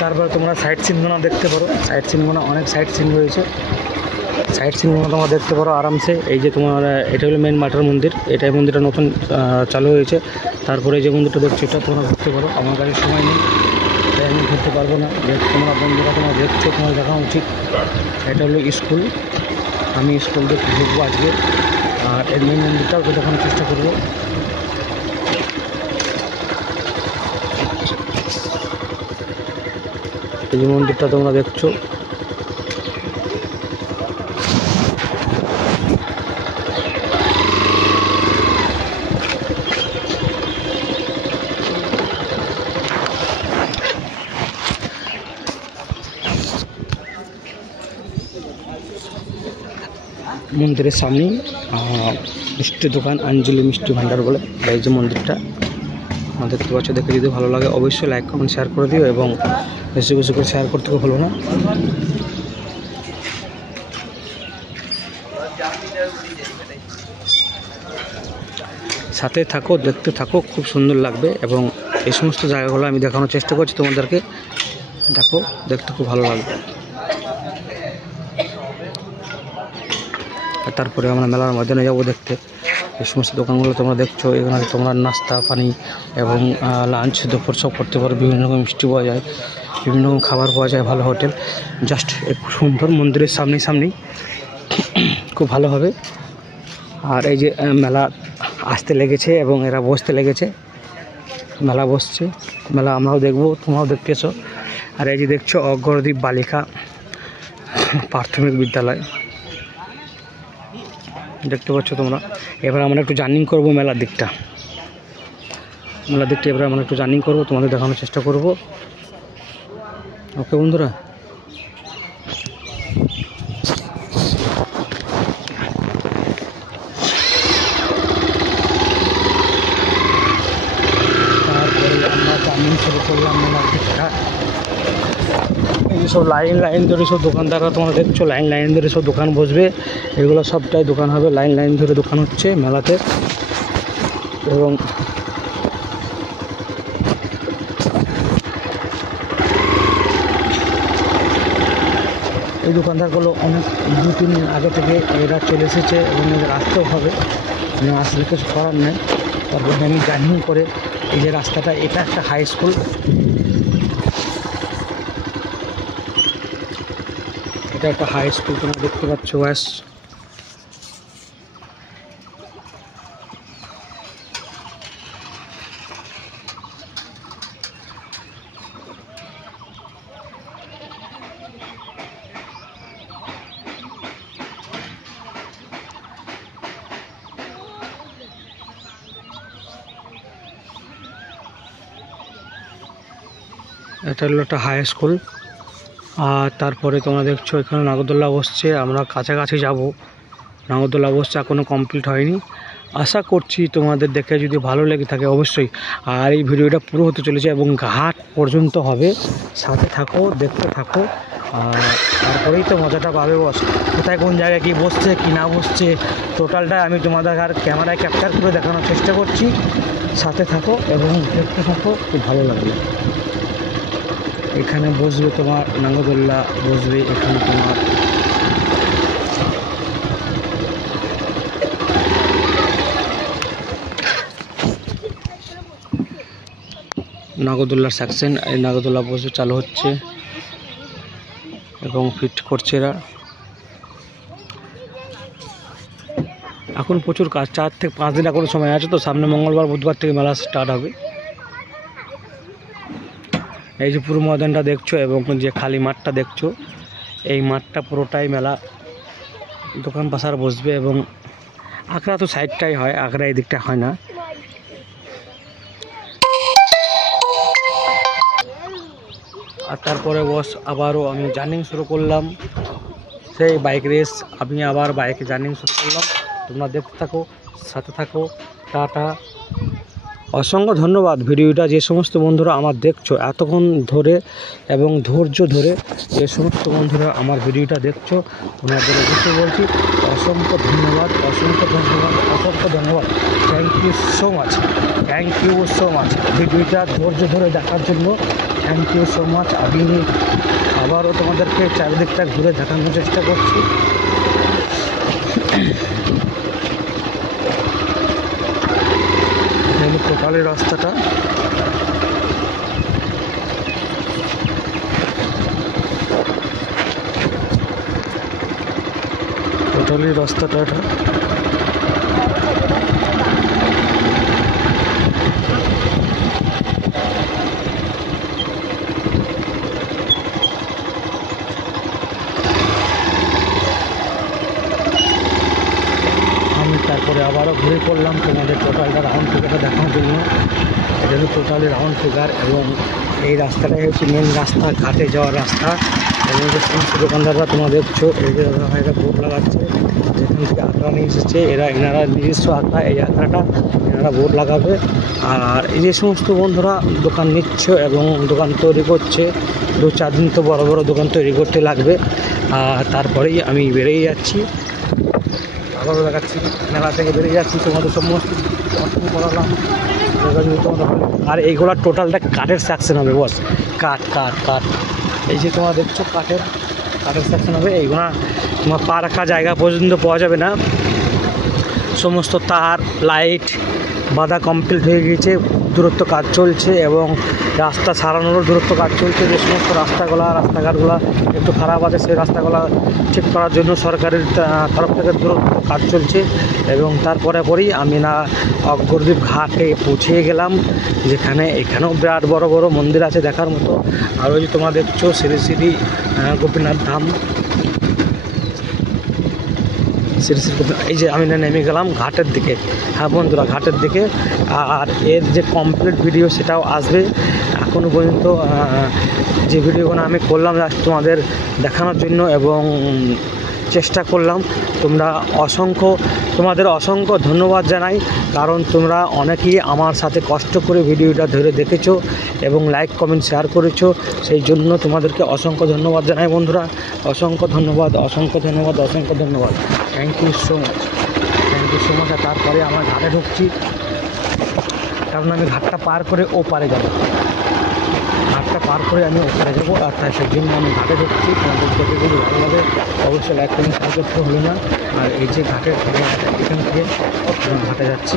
তারপরে তোমরা সাইড সিনগুলো দেখতে পারো, অনেক সাইড সিন রয়েছে, তোমরা দেখতে পারো আরামসে। এই যে তোমার এটা হলো মেন মাঠের মন্দির, এটাই মন্দিরটা নতুন চালু হয়েছে। তারপরে যে মন্দিরটা দেখছো এটা তোমরা ঘুরতে পারো, আমার কাছে সময় নেই তাই আমি ঘুরতে পারবো না। যেহেতু তোমরা বন্ধুরা তোমরা দেখছো, তোমার দেখা উচিত। এটা হলো স্কুল, আমি স্কুল দেখতে ঢুকবো আজকে। আর এর মেন মন্দিরটাও দেখানোর চেষ্টা করবো। এই যে মন্দিরটা তোমরা দেখছো, মন্দিরের সামনেই মিষ্টি দোকান অঞ্জলি মিষ্টি ভান্ডার বলে। এই যে মন্দিরটা দেখতে পাচ্ছ, দেখে যদি ভালো লাগে অবশ্যই লাইক কমেন্ট শেয়ার করে দিও এবং বেশি বেশি করে শেয়ার করতে ভুলো না। সাথে থাকো, দেখতে থাকো, খুব সুন্দর লাগবে এবং এই সমস্ত জায়গাগুলো আমি দেখানোর চেষ্টা করছি তোমাদেরকে। দেখো, দেখতে খুব ভালো লাগবে। তারপরে আমরা মেলার ময়দানে যাবো দেখতে। এই সমস্ত দোকানগুলো তোমরা দেখছো, এখানে তোমরা নাস্তা পানি এবং লাঞ্চ দুপুর সব করতে পারো, বিভিন্ন রকম মিষ্টি পাওয়া যায়। বিভিন্ন রকম খাবার পাওয়া যায়, ভালো হোটেল, জাস্ট একটু সুন্দর, মন্দিরের সামনেই খুব ভালো হবে। আর এই যে মেলা আসতে লেগেছে এবং এরা বসতে লেগেছে, মেলা বসছে, মেলা আমরাও দেখবো, তোমরাও দেখতে এসো। আর এই যে দেখছো অগ্রদ্বীপ বালিকা প্রাথমিক বিদ্যালয়, দেখতে পাচ্ছ তোমরা। এবার আমরা একটু জার্নিং করবো মেলার দিকটা, এবার আমরা একটু জার্নিং করবো, তোমাদের দেখানোর চেষ্টা করব। ওকে বন্ধুরা, তারপরে আমরা জার্নিং শুরু করলাম মেলার দিকটা। এই সব লাইন ধরে সব দোকানদাররা তোমরা দেখছো, লাইন ধরে সব দোকান বসবে, এগুলো সবটাই দোকান হবে, লাইন ধরে দোকান হচ্ছে মেলাতে। এবং এই দোকানদারগুলো অনেক 2-3 দিন আগে থেকে এরা চলে এসেছে এবং এদের আসতেও হবে, আসলে কিছু করার নেই। তারপরে আমি জার্নি করে এই যে রাস্তাটা, এটা একটা হাই স্কুল, এটা একটা হাই স্কুল তোমরা দেখতে পাচ্ছ। ব্যাস এটা হলো একটা হাই স্কুল। আর তারপরে তোমরা দেখছো এখানে নাগরদোল্লা বসছে, আমরা কাছাকাছি যাব, নাগরদোল্লা বসছে, এখনও কমপ্লিট হয়নি। আশা করছি তোমাদের দেখে যদি ভালো লেগে থাকে অবশ্যই। আর এই ভিডিওটা পুরো হতে চলেছে এবং ঘাট পর্যন্ত হবে, সাথে থাকো, দেখতে থাকো, তারপরেই তো মজাটা পাবে বস। কোথায় কোন জায়গায় কী বসছে কি না বসছে টোটালটা আমি তোমাদের আর ক্যামেরায় ক্যাপচার করে দেখানোর চেষ্টা করছি, সাথে থাকো এবং দেখতে থাকো, খুব ভালো লাগবে। এখানে বসবে তোমার নাগরদোল্লা বসবে, এখানে তোমার নাগরদোল্লার সেকশন, এই নাগরদোল্লা বসে চালু হচ্ছে এবং ফিট করছে এরা। এখন প্রচুর কাজ, 4 থেকে 5 দিন এখনো সময় আছে, তো সামনে মঙ্গলবার বুধবার থেকে মেলা স্টার্ট হবে। এই যে পুরো ময়দানটা দেখছো এবং যে খালি মাঠটা দেখছো, এই মাঠটা পুরোটাই মেলা, দোকান পাশার বসবে। এবং আখড়া তো সাইডটাই হয়, আখড়া এই দিকটা হয় না। আর তারপরে বস আবারও আমি জার্নি শুরু করলাম, সেই বাইক রেস, আমি আবার বাইকে জার্নি শুরু করলাম। তোমরা দেখতে থাকো, সাথে থাকো, টাটা। অসংখ্য ধন্যবাদ ভিডিওটা যে সমস্ত বন্ধুরা আমার দেখছো এতক্ষণ ধরে এবং ধৈর্য ধরে, যে সমস্ত বন্ধুরা আমার ভিডিওটা দেখছো ওনাদের অবশ্যই বলছি অসংখ্য ধন্যবাদ, থ্যাংক ইউ সো মাচ, ভিডিওটা ধৈর্য ধরে দেখার জন্য থ্যাংক ইউ সো মাচ। আমি আবারও তোমাদেরকে চারিদিকটা ঘুরে দেখানোর চেষ্টা করছি। টোটালি রাস্তাটা, এটা তারপরে আবারও ঘুরে পড়লাম তোমাদের টোটালটা রাউন্ড ফিগারটা দেখানোর জন্য। এটা হলো টোটালি রাউন্ড ফিগার এবং এই রাস্তাটাই হচ্ছে মেন রাস্তা, ঘাটে যাওয়ার রাস্তা। এবং যে সমস্ত দোকানদাররা তোমরা দেখছো, এই যে দাদা বোর্ড লাগাচ্ছে, যেখান থেকে আঁকড়া নিয়ে এসেছে এনারা নিজস্ব আঁকড়া, এই আঁকড়াটা এনারা বোর্ড লাগাবে। আর এই যে সমস্ত বন্ধুরা দোকান নিচ্ছে এবং দোকান তৈরি করছে, 2-4 দিন তো বড় বড় দোকান তৈরি করতে লাগবে। আর তারপরেই আমি বেরিয়ে যাচ্ছি, আবারও দেখাচ্ছি, মেলা থেকে বেরিয়ে যাচ্ছি, তোমাদের সমস্ত করালাম। আর এইগুলো টোটালটা কাঠের সেকশন হবে বস, কাঠ। এই যে তোমরা দেখছো কাঠের সেকশন হবে। এইগুলো তোমার পা রাখা জায়গা পর্যন্ত পাওয়া যাবে না, সমস্ত তার, লাইট বাঁধা কমপ্লিট হয়ে গিয়েছে, দূরত্ব কাজ চলছে এবং রাস্তা সারানোরও দূরত্ব কাজ চলছে। যে সমস্ত রাস্তাঘাটগুলো একটু খারাপ আছে সেই রাস্তাগুলো ঠিক করার জন্য সরকারের তরফ থেকে দূরত্ব কাজ চলছে। এবং তারপরে পরেই আমি অগ্রদ্বীপ ঘাটে পৌঁছে গেলাম, যেখানে এখানেও বিরাট বড় বড় মন্দির আছে দেখার মতো। আর ওই যে তোমরা দেখছো শ্রী শ্রী গোপীনাথ ধাম, শ্রী শ্রী গোপীনাথ। এই যে আমি নেমে গেলাম ঘাটের দিকে। হ্যাঁ বন্ধুরা, ঘাটের দিকে। আর এর যে কমপ্লিট ভিডিও সেটাও আসবে। এখনও পর্যন্ত যে ভিডিওগুলো আমি করলাম জাস্ট তোমাদের দেখানোর জন্য এবং চেষ্টা করলাম। তোমাদের অসংখ্য ধন্যবাদ জানাই, কারণ তোমরা অনেকেই আমার সাথে কষ্ট করে ভিডিওটা ধরে দেখেছো এবং লাইক কমেন্ট শেয়ার করেছো। সেই জন্য তোমাদেরকে অসংখ্য ধন্যবাদ জানাই বন্ধুরা, অসংখ্য ধন্যবাদ, অসংখ্য ধন্যবাদ, অসংখ্য ধন্যবাদ। Thank you so much, thank you so much. আর তারপরে আমরা ঘাটে ঢুকছি, কারণ আমি ঘাটটা পার করে ওপারে যাব, ঘাটটা পার করে আমি ওপারে যাবো। আর তাই সেই জন্য আমি ঘাটে ঢুকছি। তোমাদের দেখে যদি ভালো লাগে অবশ্যই লাইক কমেন্ট শেয়ার করতে হলো না। আর এই যে ঘাটের এখান থেকে ঘাটে যাচ্ছি,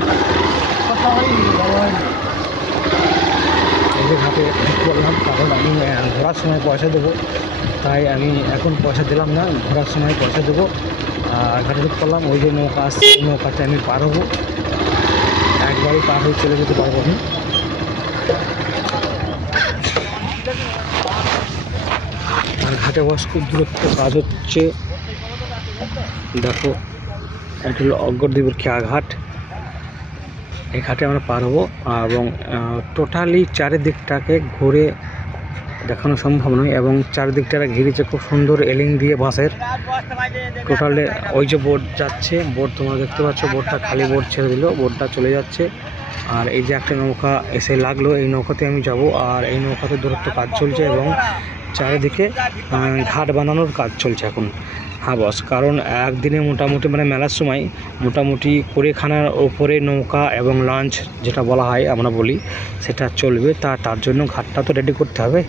এই যে ঘাটে করলাম, কারণ আমি ঘোরার সময় পয়সা দেবো, তাই আমি এখন পয়সা দিলাম না, ঘোরার সময় পয়সা দেবো। আর ঘাটে ঢুক করলাম, ওই যে নৌকা আসছে, নৌকাতে আমি পার হবো, একবারই পার হয়ে চলে যেতে পারবো আমি। আর ঘাটে বস খুব দূরত্ব কাজ হচ্ছে, দেখো এটা হলো অগ্রদ্বীপের খেয়াঘাট। এই ঘাটে আমরা পার হবো এবং টোটালি চারিদিকটাকে ঘুরে দেখানো সম্ভব নয়। এবং চারিদিকটা ঘিরেছে খুব সুন্দর এলিং দিয়ে বাঁশের। টোটালে ওই যে বোট যাচ্ছে, বোট তোমরা দেখতে পাচ্ছ, বোটটা খালি বোট ছেড়ে দিল, বোটটা চলে যাচ্ছে। আর এই যে একটা নৌকা এসে লাগলো, এই নৌকাতে আমি যাব। আর এই নৌকাতে দূরত্ব কাজ চলছে এবং চারিদিকে ঘাট বানানোর কাজ চলছে এখন। হ্যাঁ বস, কারণ একদিনে মোটামুটি মানে মেলার সময় মোটামুটি কুড়িখানার ওপরে নৌকা এবং লঞ্চ যেটা বলা হয় আমরা বলি সেটা চলবে। তার জন্য ঘাটটা তো রেডি করতে হবে,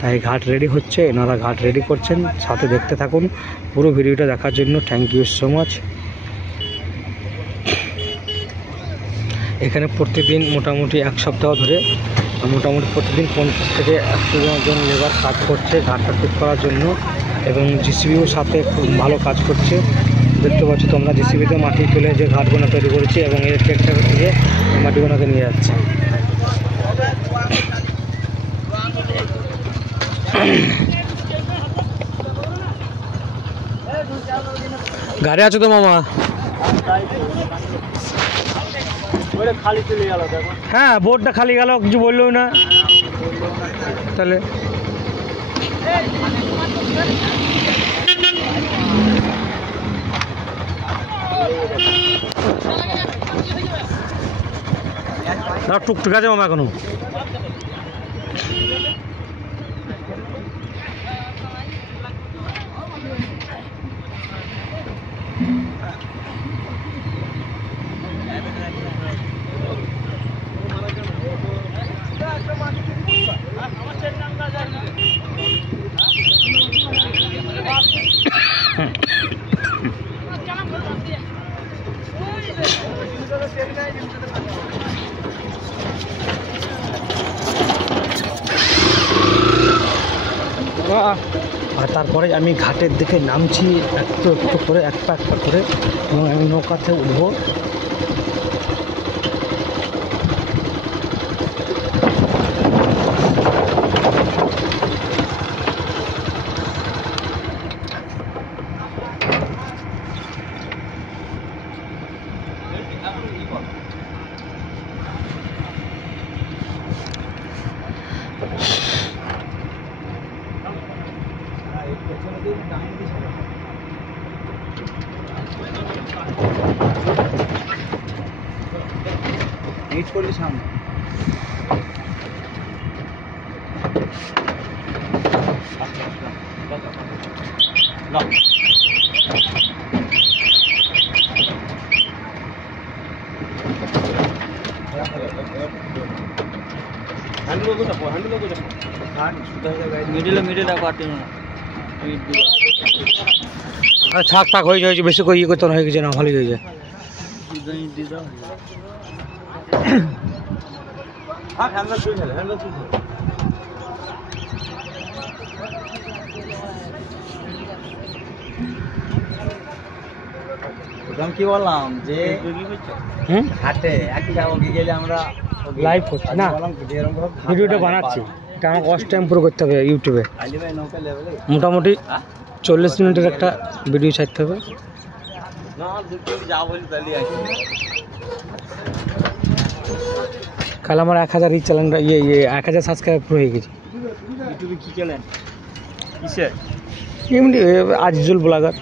তাই ঘাট রেডি হচ্ছে, এনারা ঘাট রেডি করছেন। সাথে দেখতে থাকুন পুরো ভিডিওটা দেখার জন্য। Thank you so much. এখানে প্রতিদিন মোটামুটি এক সপ্তাহ ধরে মোটামুটি প্রতিদিন 50 থেকে 100 জন লেবার কাজ করছে ঘাটটা ঠিক করার জন্য। এবং জিসিবিও সাথে খুব ভালো কাজ করছে, দেখতে পাচ্ছ তোমরা। জিসিবিতে মাটি তুলে যে ঘাটগুলো তৈরি করেছে এবং এর ট্রেক্টর থেকে মাটিগুলোকে নিয়ে যাচ্ছে। গাড়ি আছো তো মামা? খালি চলে গেল। হ্যাঁ বোটটা খালি গেল, কিছু বললো না তাহলে। টুকটুক আছে মামা এখনো? আর তারপরে আমি ঘাটের দিকে নামছি একটু একটু করে, এক পা করে, এবং আমি নৌকাতে উঠবো। এইট করলি সামনে মিডিল থাক থাক হয়ে যায়, বেশি করে ইয়ে করতে হয়ে গেছে না, ভালোই হয়ে যায়। কি বললাম যে হাটে একটা গেলে আমরা লাইভ করছি না, ভিডিওটা বানাচ্ছি, এটা আমার কষ্ট টাইম পুরো করতে হবে ইউটিউবে। মোটামুটি 40 মিনিটের একটা ভিডিও ছাড়তে হবে। কাল আমার 1000 চ্যানেল 1000 সাবস্ক্রাইব পুরো হয়ে গেছে ইউটিউবে। কি চ্যানেল কিসের? এমনি আজিজুল ব্লগার।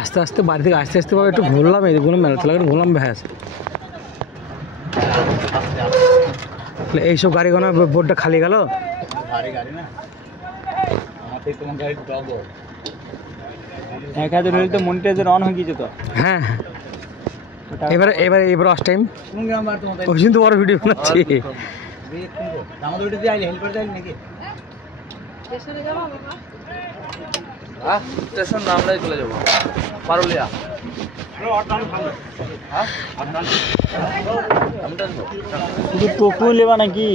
আস্তে আস্তে বাড়ি থেকে আস্তে আস্তে ভাবে একটু ঘুরলাম, এইগুলো মেলাতে লাগে ঘুরলাম ব্যাস। এইসব গাড়ি গোনা বোর্ডটা খালি গেল। গাড়ি না 1000 হলে তো মনিটাইজার অন হয়ে গেছে তো। হ্যাঁ এবার এবার এবার অস টাইম ওই কিন্তু বড় ভিডিও বানাচ্ছি। আমাদের ভিডিও দিয়ে আইলে হেল্প করে যাই নাকি? স্টেশন নামলাই চলে যাবো পারুলিয়া। শুধু টোকু লেবা নাকি?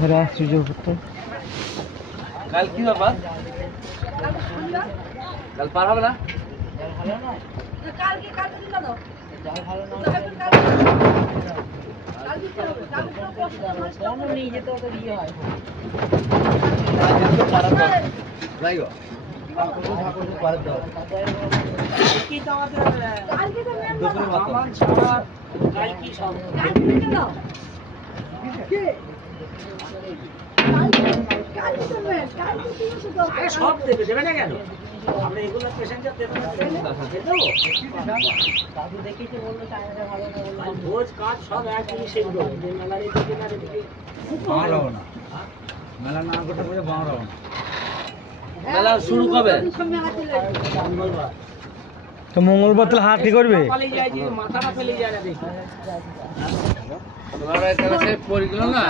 ঘরে আসছি যে করতে। কাল কি ব্যাপার? কাল পার হবে না? সব দেবে দেবে না কেন? আমরা এগুলো প্যাসেঞ্জার দেবো না, দাদু দেখেছে বললো চায়নাটা ভালো না, বললো ভোজ কাজ সব একই সেগুলো মেলার এদিকে না এদিকে বাড়াবো না, মেলা না করতে বলে বাড়াবো না। মেলা শুরু কবে? তো মঙ্গলবার তাহলে হাট কি করবে? মাথাটা ফেলে যায় না দেখি। তোমার একটা সে পড়ে গেল না,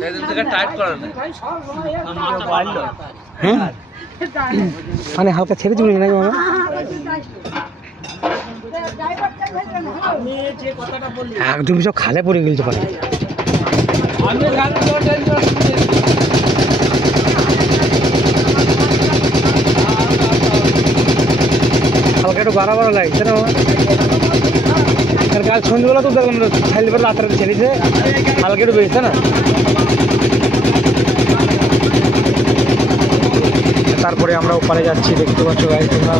সেদিন থেকে টাইট করে না। হ্যাঁ মানে হালকা ছেড়ে চলে নাকি মামা? একদম সব খালে পড়ে গেলতে পারে। হালকা একটু বাড়া বাড়া লাগছে না কাল সন্ধ্যেবেলা তো দেখলাম খাইলে পরে রাত্রে ছেড়েছে, হালকা একটু বেড়েছে না। তারপরে আমরা ওপারে যাচ্ছি, দেখতে পাচ্ছ গাড়ি তোমরা।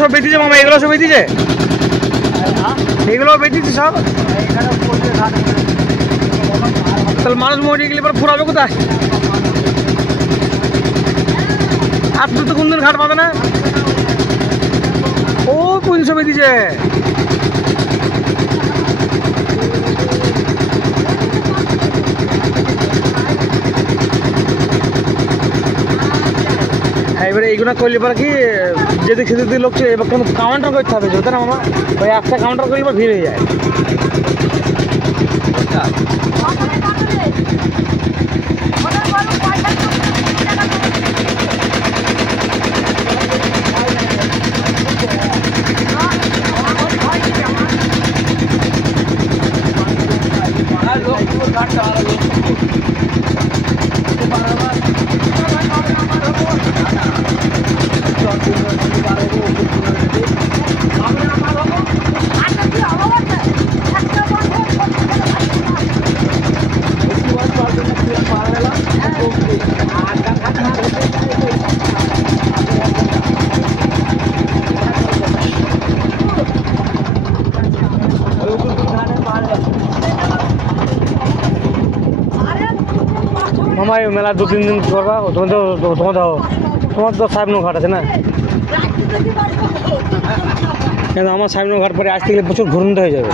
সব বেঁধেছে মামা, এগুলো সব বেঁধেছে, এগুলো বেঁধেছে সব। তাহলে মানুষ মরে গেলে এবার ফুরাবে কোথায়? আর তো কোন দিন ঘাট পাবে না। ও 500 বেঁধেছে। এবারে এইগুলো করলে পরে কি যেদিক সেদিক লোক এবার কোনো কাউন্টার করতে হবে বুঝতে না মামা? ওই একটা কাউন্টার করলে পর ভিড় হয়ে যায়। মামা এই মেলা 2-3 দিন করবা তোমার তো সাহেবনগর ঘাট আছে না? কেন আমার সাহেবনগর ঘাট পরে আসতে গেলে প্রচুর ঘুরতে হয়ে যাবে।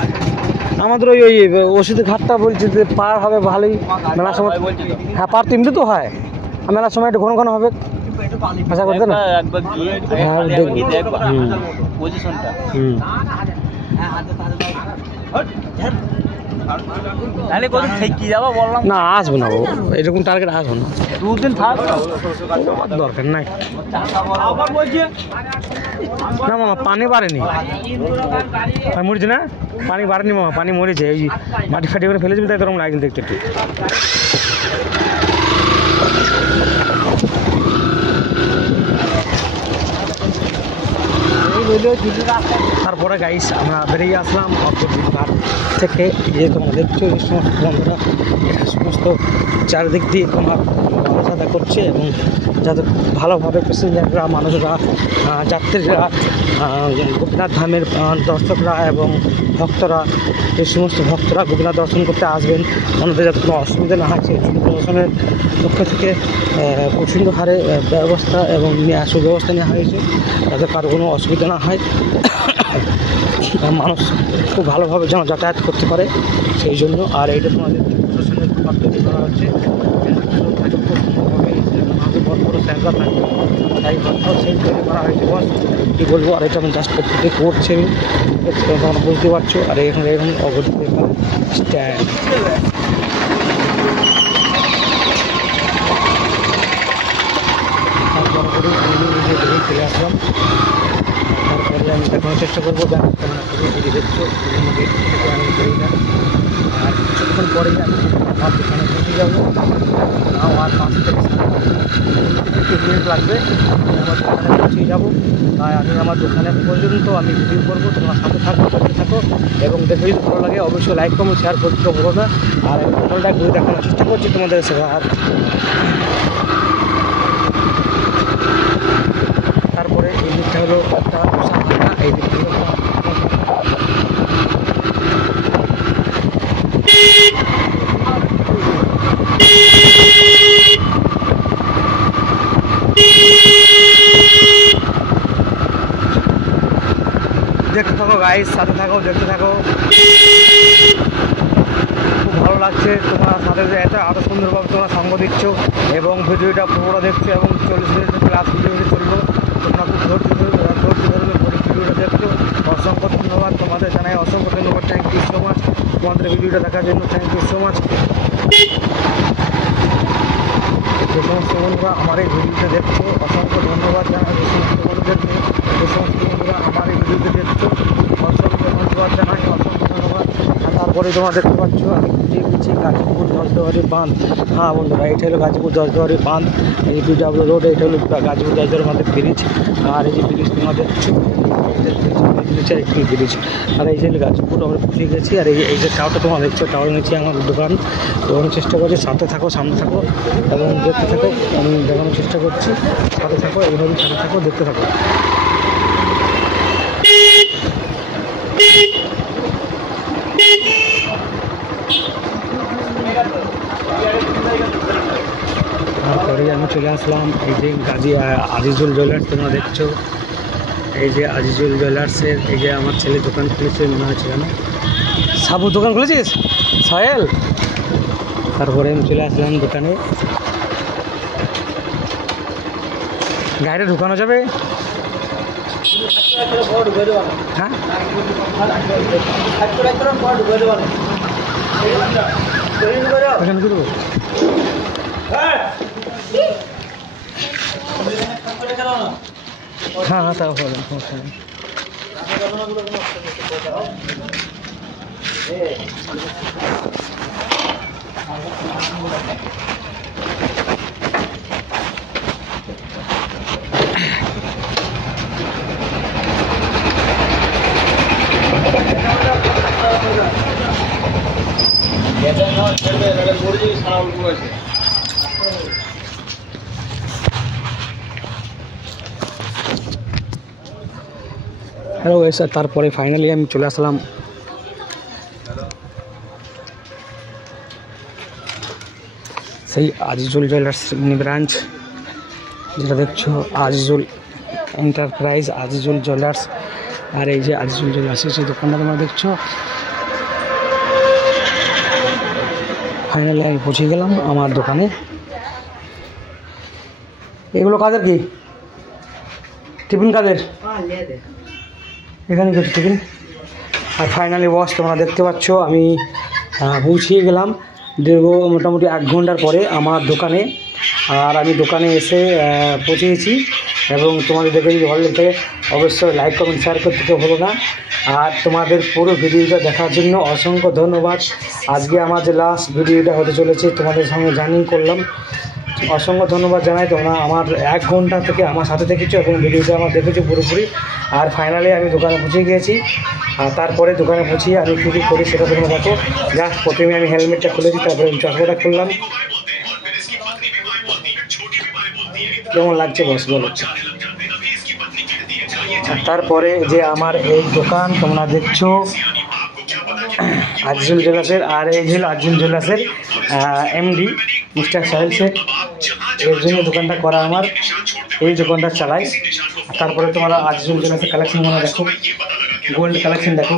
আমাদের ওই ওষুধ ঘাটটা বলছে যে পার হবে ভালোই মেলার সময়। হ্যাঁ পার তো এমনি তো হয়, আর মেলার সময় একটু ঘন ঘন হবে আশা করতে না। না আসবো না, এরকম টার্গেট আসবো না, 2 দিন দরকার নাই। না মামা পানি বাড়েনি, মরেছে না, পানি বাড়েনি মামা, পানি মরেছে। ওই মাটি ফাটি করে ফেলেছি তাই তোরকম লাগছে দেখতে একটু। তারপরে গাইস আমরা বেরিয়ে আসলাম অগ্রদ্বীপ ঘাট থেকে। যে তোমরা দেখছো এই সমস্ত বন্ধুরা সমস্ত চারিদিক দিয়ে তোমার চলাচলা করছে, এবং যাদের ভালোভাবে প্যাসেঞ্জাররা, মানুষরা, যাত্রীরা, গোপীনাথ ধামের দর্শকরা এবং ভক্তরা, এই সমস্ত ভক্তরা গোপীনাথ দর্শন করতে আসবেন, ওনাদের যাতে কোনো অসুবিধা না হয় সেই জন্য প্রশাসনের পক্ষ থেকে প্রচণ্ড হারে ব্যবস্থা এবং সুব্যবস্থা নেওয়া হয়েছে, যাতে কারো কোনো অসুবিধা না হয়, মানুষ খুব ভালোভাবে যেন যাতায়াত করতে পারে সেই জন্য। আর এইটা তোমাদের প্রশাসনের পদ্ধতি করা হচ্ছে, বড় বড় ট্যাঙ্কার থাকবে, তাই সেই তৈরি করা হয়েছে। বস কী বলবো, আর এটা আমি জাস্ট পদ্ধতি করছি আমি, তোমরা বুঝতে পারছো। আর এখানে এখন অগ্রদ্বীপ স্ট্যান্ড, তারপরে চলে আসলাম। তারপরে আমি দেখানোর চেষ্টা করবো দেখো দেখছো আমি করি না। আর কিছুক্ষণ পরেই আমি আমার দোকানে পৌঁছে যাবো, তাও আর 5 থেকে 7 মিনিট লাগবে, আমি আমার দোকানে পৌঁছে যাবো। তাই আমি আমার দোকানে পর্যন্ত আমি ভিডিও করবো, তোমরা সাথে থাকো, করতে থাকো, এবং দেখে যদি ভালো লাগে অবশ্যই লাইক কমেন্ট শেয়ার করতে বলো না। আর আমি টোটালটা ঘুরে দেখানোর চেষ্টা করছি তোমাদের সাথে। আর তারপরে এই দিকটা হলো একটা এই দিকটা হলো দেখতে থাকো গাইস, সাথে থাকো, দেখতে থাকো, খুব ভালো লাগছে তোমার সাথে যে এত সুন্দরভাবে তোমরা সঙ্গ দিচ্ছ এবং ভিডিওটা পুরোটা দেখছো এবং 40 মিনিটের ক্লাস ভিডিওটি চললো। তোমরা খুব ধৈর্য ধরে ভিডিওটা দেখছো, অসংখ্য ধন্যবাদ তোমাদের জানাই, অসংখ্য ধন্যবাদ। থ্যাংক ইউ সো মাচ তোমাদের ভিডিওটা দেখার জন্য, থ্যাংক ইউ সো মাচ। যে সমস্ত বন্ধুরা আমার এই ভিডিওটা দেখছো অসংখ্য ধন্যবাদ জানাই, যে সমস্ত বন্ধুদেরকে, যে সমস্ত বন্ধুরা আমার এই ভিডিওতে দেখছো অসংখ্য ধন্যবাদ জানাই, অসংখ্য ধন্যবাদ। তারপরে তোমরা দেখতে পাচ্ছ আমি খুঁজে গেছি গাজীপুর জজদুয়ারি বাঁধ। হ্যাঁ বন্ধুরা, এটা হলো গাজীপুর জজদুয়ারি বাঁধ, এই BW রোড, এটা হলো গাজীপুর জজদুয়ারি বাঁধের ব্রিজ। আর এই যে ব্রিজ তোমরা দেখছো একটি ব্রিজ, আর এই যে গাজীপুর আমরা পৌঁছে গেছি। আর এই যে টাওয়ারটা তোমরা দেখছো, টাওয়ার নিচে আমার দোকান, এবং চেষ্টা করছি সাথে থাকো, সামনে থাকো এবং দেখতে থাকো, আমি দেখানোর চেষ্টা করছি, সাথে থাকো, এইভাবে সাথে থাকো, দেখতে থাকো। তারপরে আমি চলে আসলাম এই যে আজিজুল জুয়েলার্স তোমরা দেখছো, এই যে আজিজুল জুয়েলার্সের এই যে আমার ছেলে দোকান খুলেছে মনে হচ্ছে, কেন সাবু দোকান খুলেছিস সাহেল? তারপরে আমি চলে আসলাম দোকানে, গাড়িটা ঢুকানো যাবে? হ্যাঁ এখানে কি দেবো? হ্যাঁ হ্যাঁ তাও হবে, সমস্যা নেই। হ্যালো গাইস, তারপরে ফাইনালি আমি চলে আসলাম সেই আজিজুল জুয়েলার্স ব্রাঞ্চ, যেটা দেখছো আজিজুল এন্টারপ্রাইজ, আজিজুল জুয়েলার্স। আর এই যে আজিজুল জুয়েলার্সের সেই দোকানটা তোমরা দেখছো। ফাইনালি আমি পৌঁছে গেলাম আমার দোকানে। এগুলো কাদের কি টিফিন কাদের? এখানে কিছু টিফিন। আর ফাইনালি বস তোমরা দেখতে পাচ্ছ আমি পৌঁছিয়ে গেলাম দীর্ঘ মোটামুটি 1 ঘন্টার পরে আমার দোকানে। আর আমি দোকানে এসে পৌঁছেছি এবং তোমাদের দেখে যদি ভালো লাগে অবশ্যই লাইক কমেন্ট শেয়ার করতে তো ভুলো না। আর তোমাদের পুরো ভিডিওটা দেখার জন্য অসংখ্য ধন্যবাদ। আজকে আমার যে লাস্ট ভিডিওটা হতে চলেছে তোমাদের সঙ্গে জার্নি করলাম, অসংখ্য ধন্যবাদ জানাই। তোমরা আমার 1 ঘন্টা থেকে আমার সাথে দেখেছো এবং ভিডিওটা আমার দেখেছো পুরোপুরি। আর ফাইনালি আমি দোকানে পৌঁছে গিয়েছি। আর তারপরে দোকানে পৌঁছিয়ে আমি কী কী করি সেটা তোমরা দেখো। জাস্ট প্রথমে আমি হেলমেটটা খুলেছি, তারপরে আমি চশমাটা খুললাম। কেমন লাগছে বস বলো? তারপরে যে আমার এই দোকান তোমরা দেখছো আজিজুল জুয়েলার্সের। আর এই যে আজিজুল জুয়েলার্সের এমডি মিস্টার সাহেল শেখ, এর জন্য দোকানটা করা আমার, এই দোকানটা চালাই। তারপরে তোমরা আজিজুল জুয়েলার্সের কালেকশন মনে দেখো, গোল্ড কালেকশন দেখো।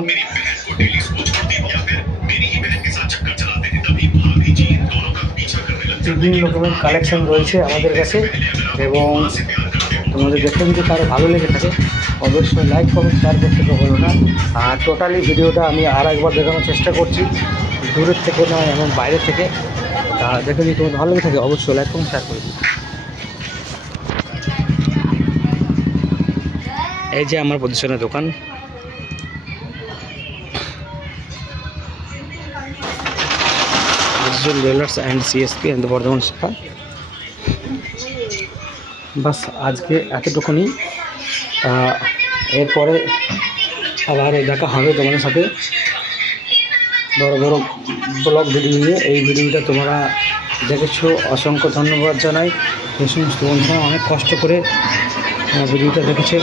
বিভিন্ন রকমের কালেকশন রয়েছে আমাদের কাছে এবং তোমাদের দেখতে যদি কারো ভালো লেগে থাকে অবশ্যই লাইক কমেন্ট শেয়ার করতে তো বলো না। আর টোটালি ভিডিওটা আমি আর একবার দেখানোর চেষ্টা করছি, দূরের থেকে নয় এবং বাইরে থেকে। দেখে যদি তোমাদের ভালো লেগে থাকে অবশ্যই লাইক কমেন্ট শেয়ার করে দিই। এই যে আমার প্রতিষ্ঠানের দোকান, Azizul jewellers and CSP and Bardhaman শাখা। বাস আজকে এতটুকুনি। এরপরে আবার দেখা হবে তোমাদের সাথে বড় বড় ব্লগ ভিডিও নিয়ে। এই ভিডিওটা তোমরা দেখেছো, অসংখ্য ধন্যবাদ জানাই। এই সমস্ত বন্ধুরা অনেক কষ্ট করে ভিডিওটা দেখেছে।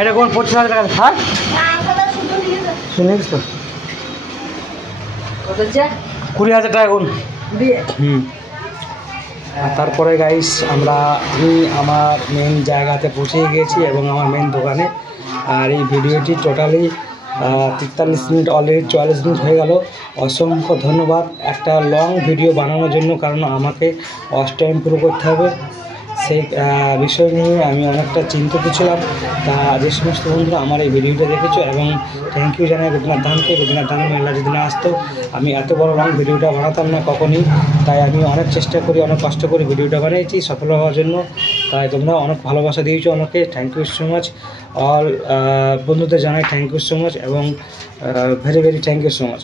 এটা কোন 25,000 টাকা? হ্যাঁ শুনে তো 20,000 টাকা কোন। তারপরে গাইস আমি আমার মেন জায়গাতে পৌঁছে গিয়েছি এবং আমার মেন দোকানে। আর এই ভিডিওটি টোটালি 43 মিনিট, অলরেডি 44 মিনিট হয়ে গেল। অসংখ্য ধন্যবাদ একটা লং ভিডিও বানানোর জন্য, কারণ আমাকে ওয়াচ টাইম পুরো করতে হবে। সেই বিষয় নিয়ে আমি অনেকটা চিন্তিত ছিলাম। তা যে সমস্ত বন্ধুরা আমার এই ভিডিওটা দেখেছো এবং থ্যাংক ইউ জানাই রবীন্দ্রনাথ ধানকে। রবীন্দ্রনাথ ধানের মেলা যদি না আসতো আমি এত বড় লং ভিডিওটা বানাতাম না কখনই। তাই আমি অনেক চেষ্টা করি, অনেক কষ্ট করে ভিডিওটা বানিয়েছি সফল হওয়ার জন্য। তাই তোমরা অনেক ভালোবাসা দিয়েছো আমাকে, thank you so much. All বন্ধুদের জানাই থ্যাংক ইউ সো মাচ এবং very very thank you so much.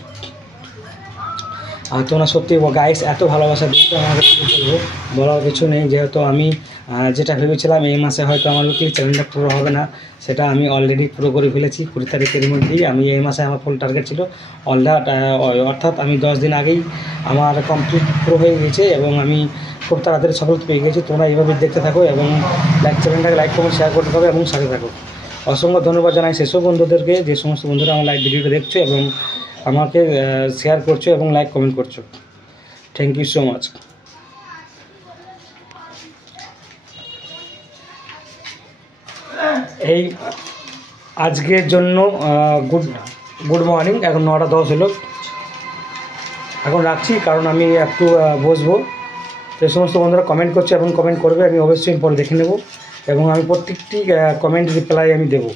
আর তোমরা সত্যি গাইস এত ভালোবাসা দিচ্ছ আমাকে, বলবো বলার কিছু নেই। যেহেতু আমি যেটা ভেবেছিলাম এই মাসে হয়তো আমার ইউটিউব চ্যানেলটা পুরো হবে না, সেটা আমি অলরেডি পুরো করে ফেলেছি। 20 তারিখের মধ্যেই আমি এই মাসে আমার ফুল টার্গেট ছিল অর্থাৎ আমি 10 দিন আগেই আমার কমপ্লিট পুরো হয়ে গেছে এবং আমি খুব তাড়াতাড়ি সফলতা পেয়ে গেছি। তোমরা এইভাবে দেখতে থাকো এবং চ্যানেলটাকে লাইক কমেন্ট শেয়ার করতে হবে এবং সাথে থাকো। অসংখ্য ধন্যবাদ জানাই সেসব বন্ধুদেরকে যে সমস্ত বন্ধুরা আমার লাইভ ভিডিওটা দেখছো এবং আমাকে শেয়ার করছো এবং লাইক কমেন্ট করছো। Thank you so much. এই আজকের জন্য গুড মর্নিং। এখন 9:10 হলো, এখন রাখছি কারণ আমি একটু বসবো। যে সমস্ত বন্ধুরা কমেন্ট করছে এবং কমেন্ট করবে আমি অবশ্যই পরে দেখে নেব এবং আমি প্রত্যেকটি কমেন্ট রিপ্লাই আমি দেবো।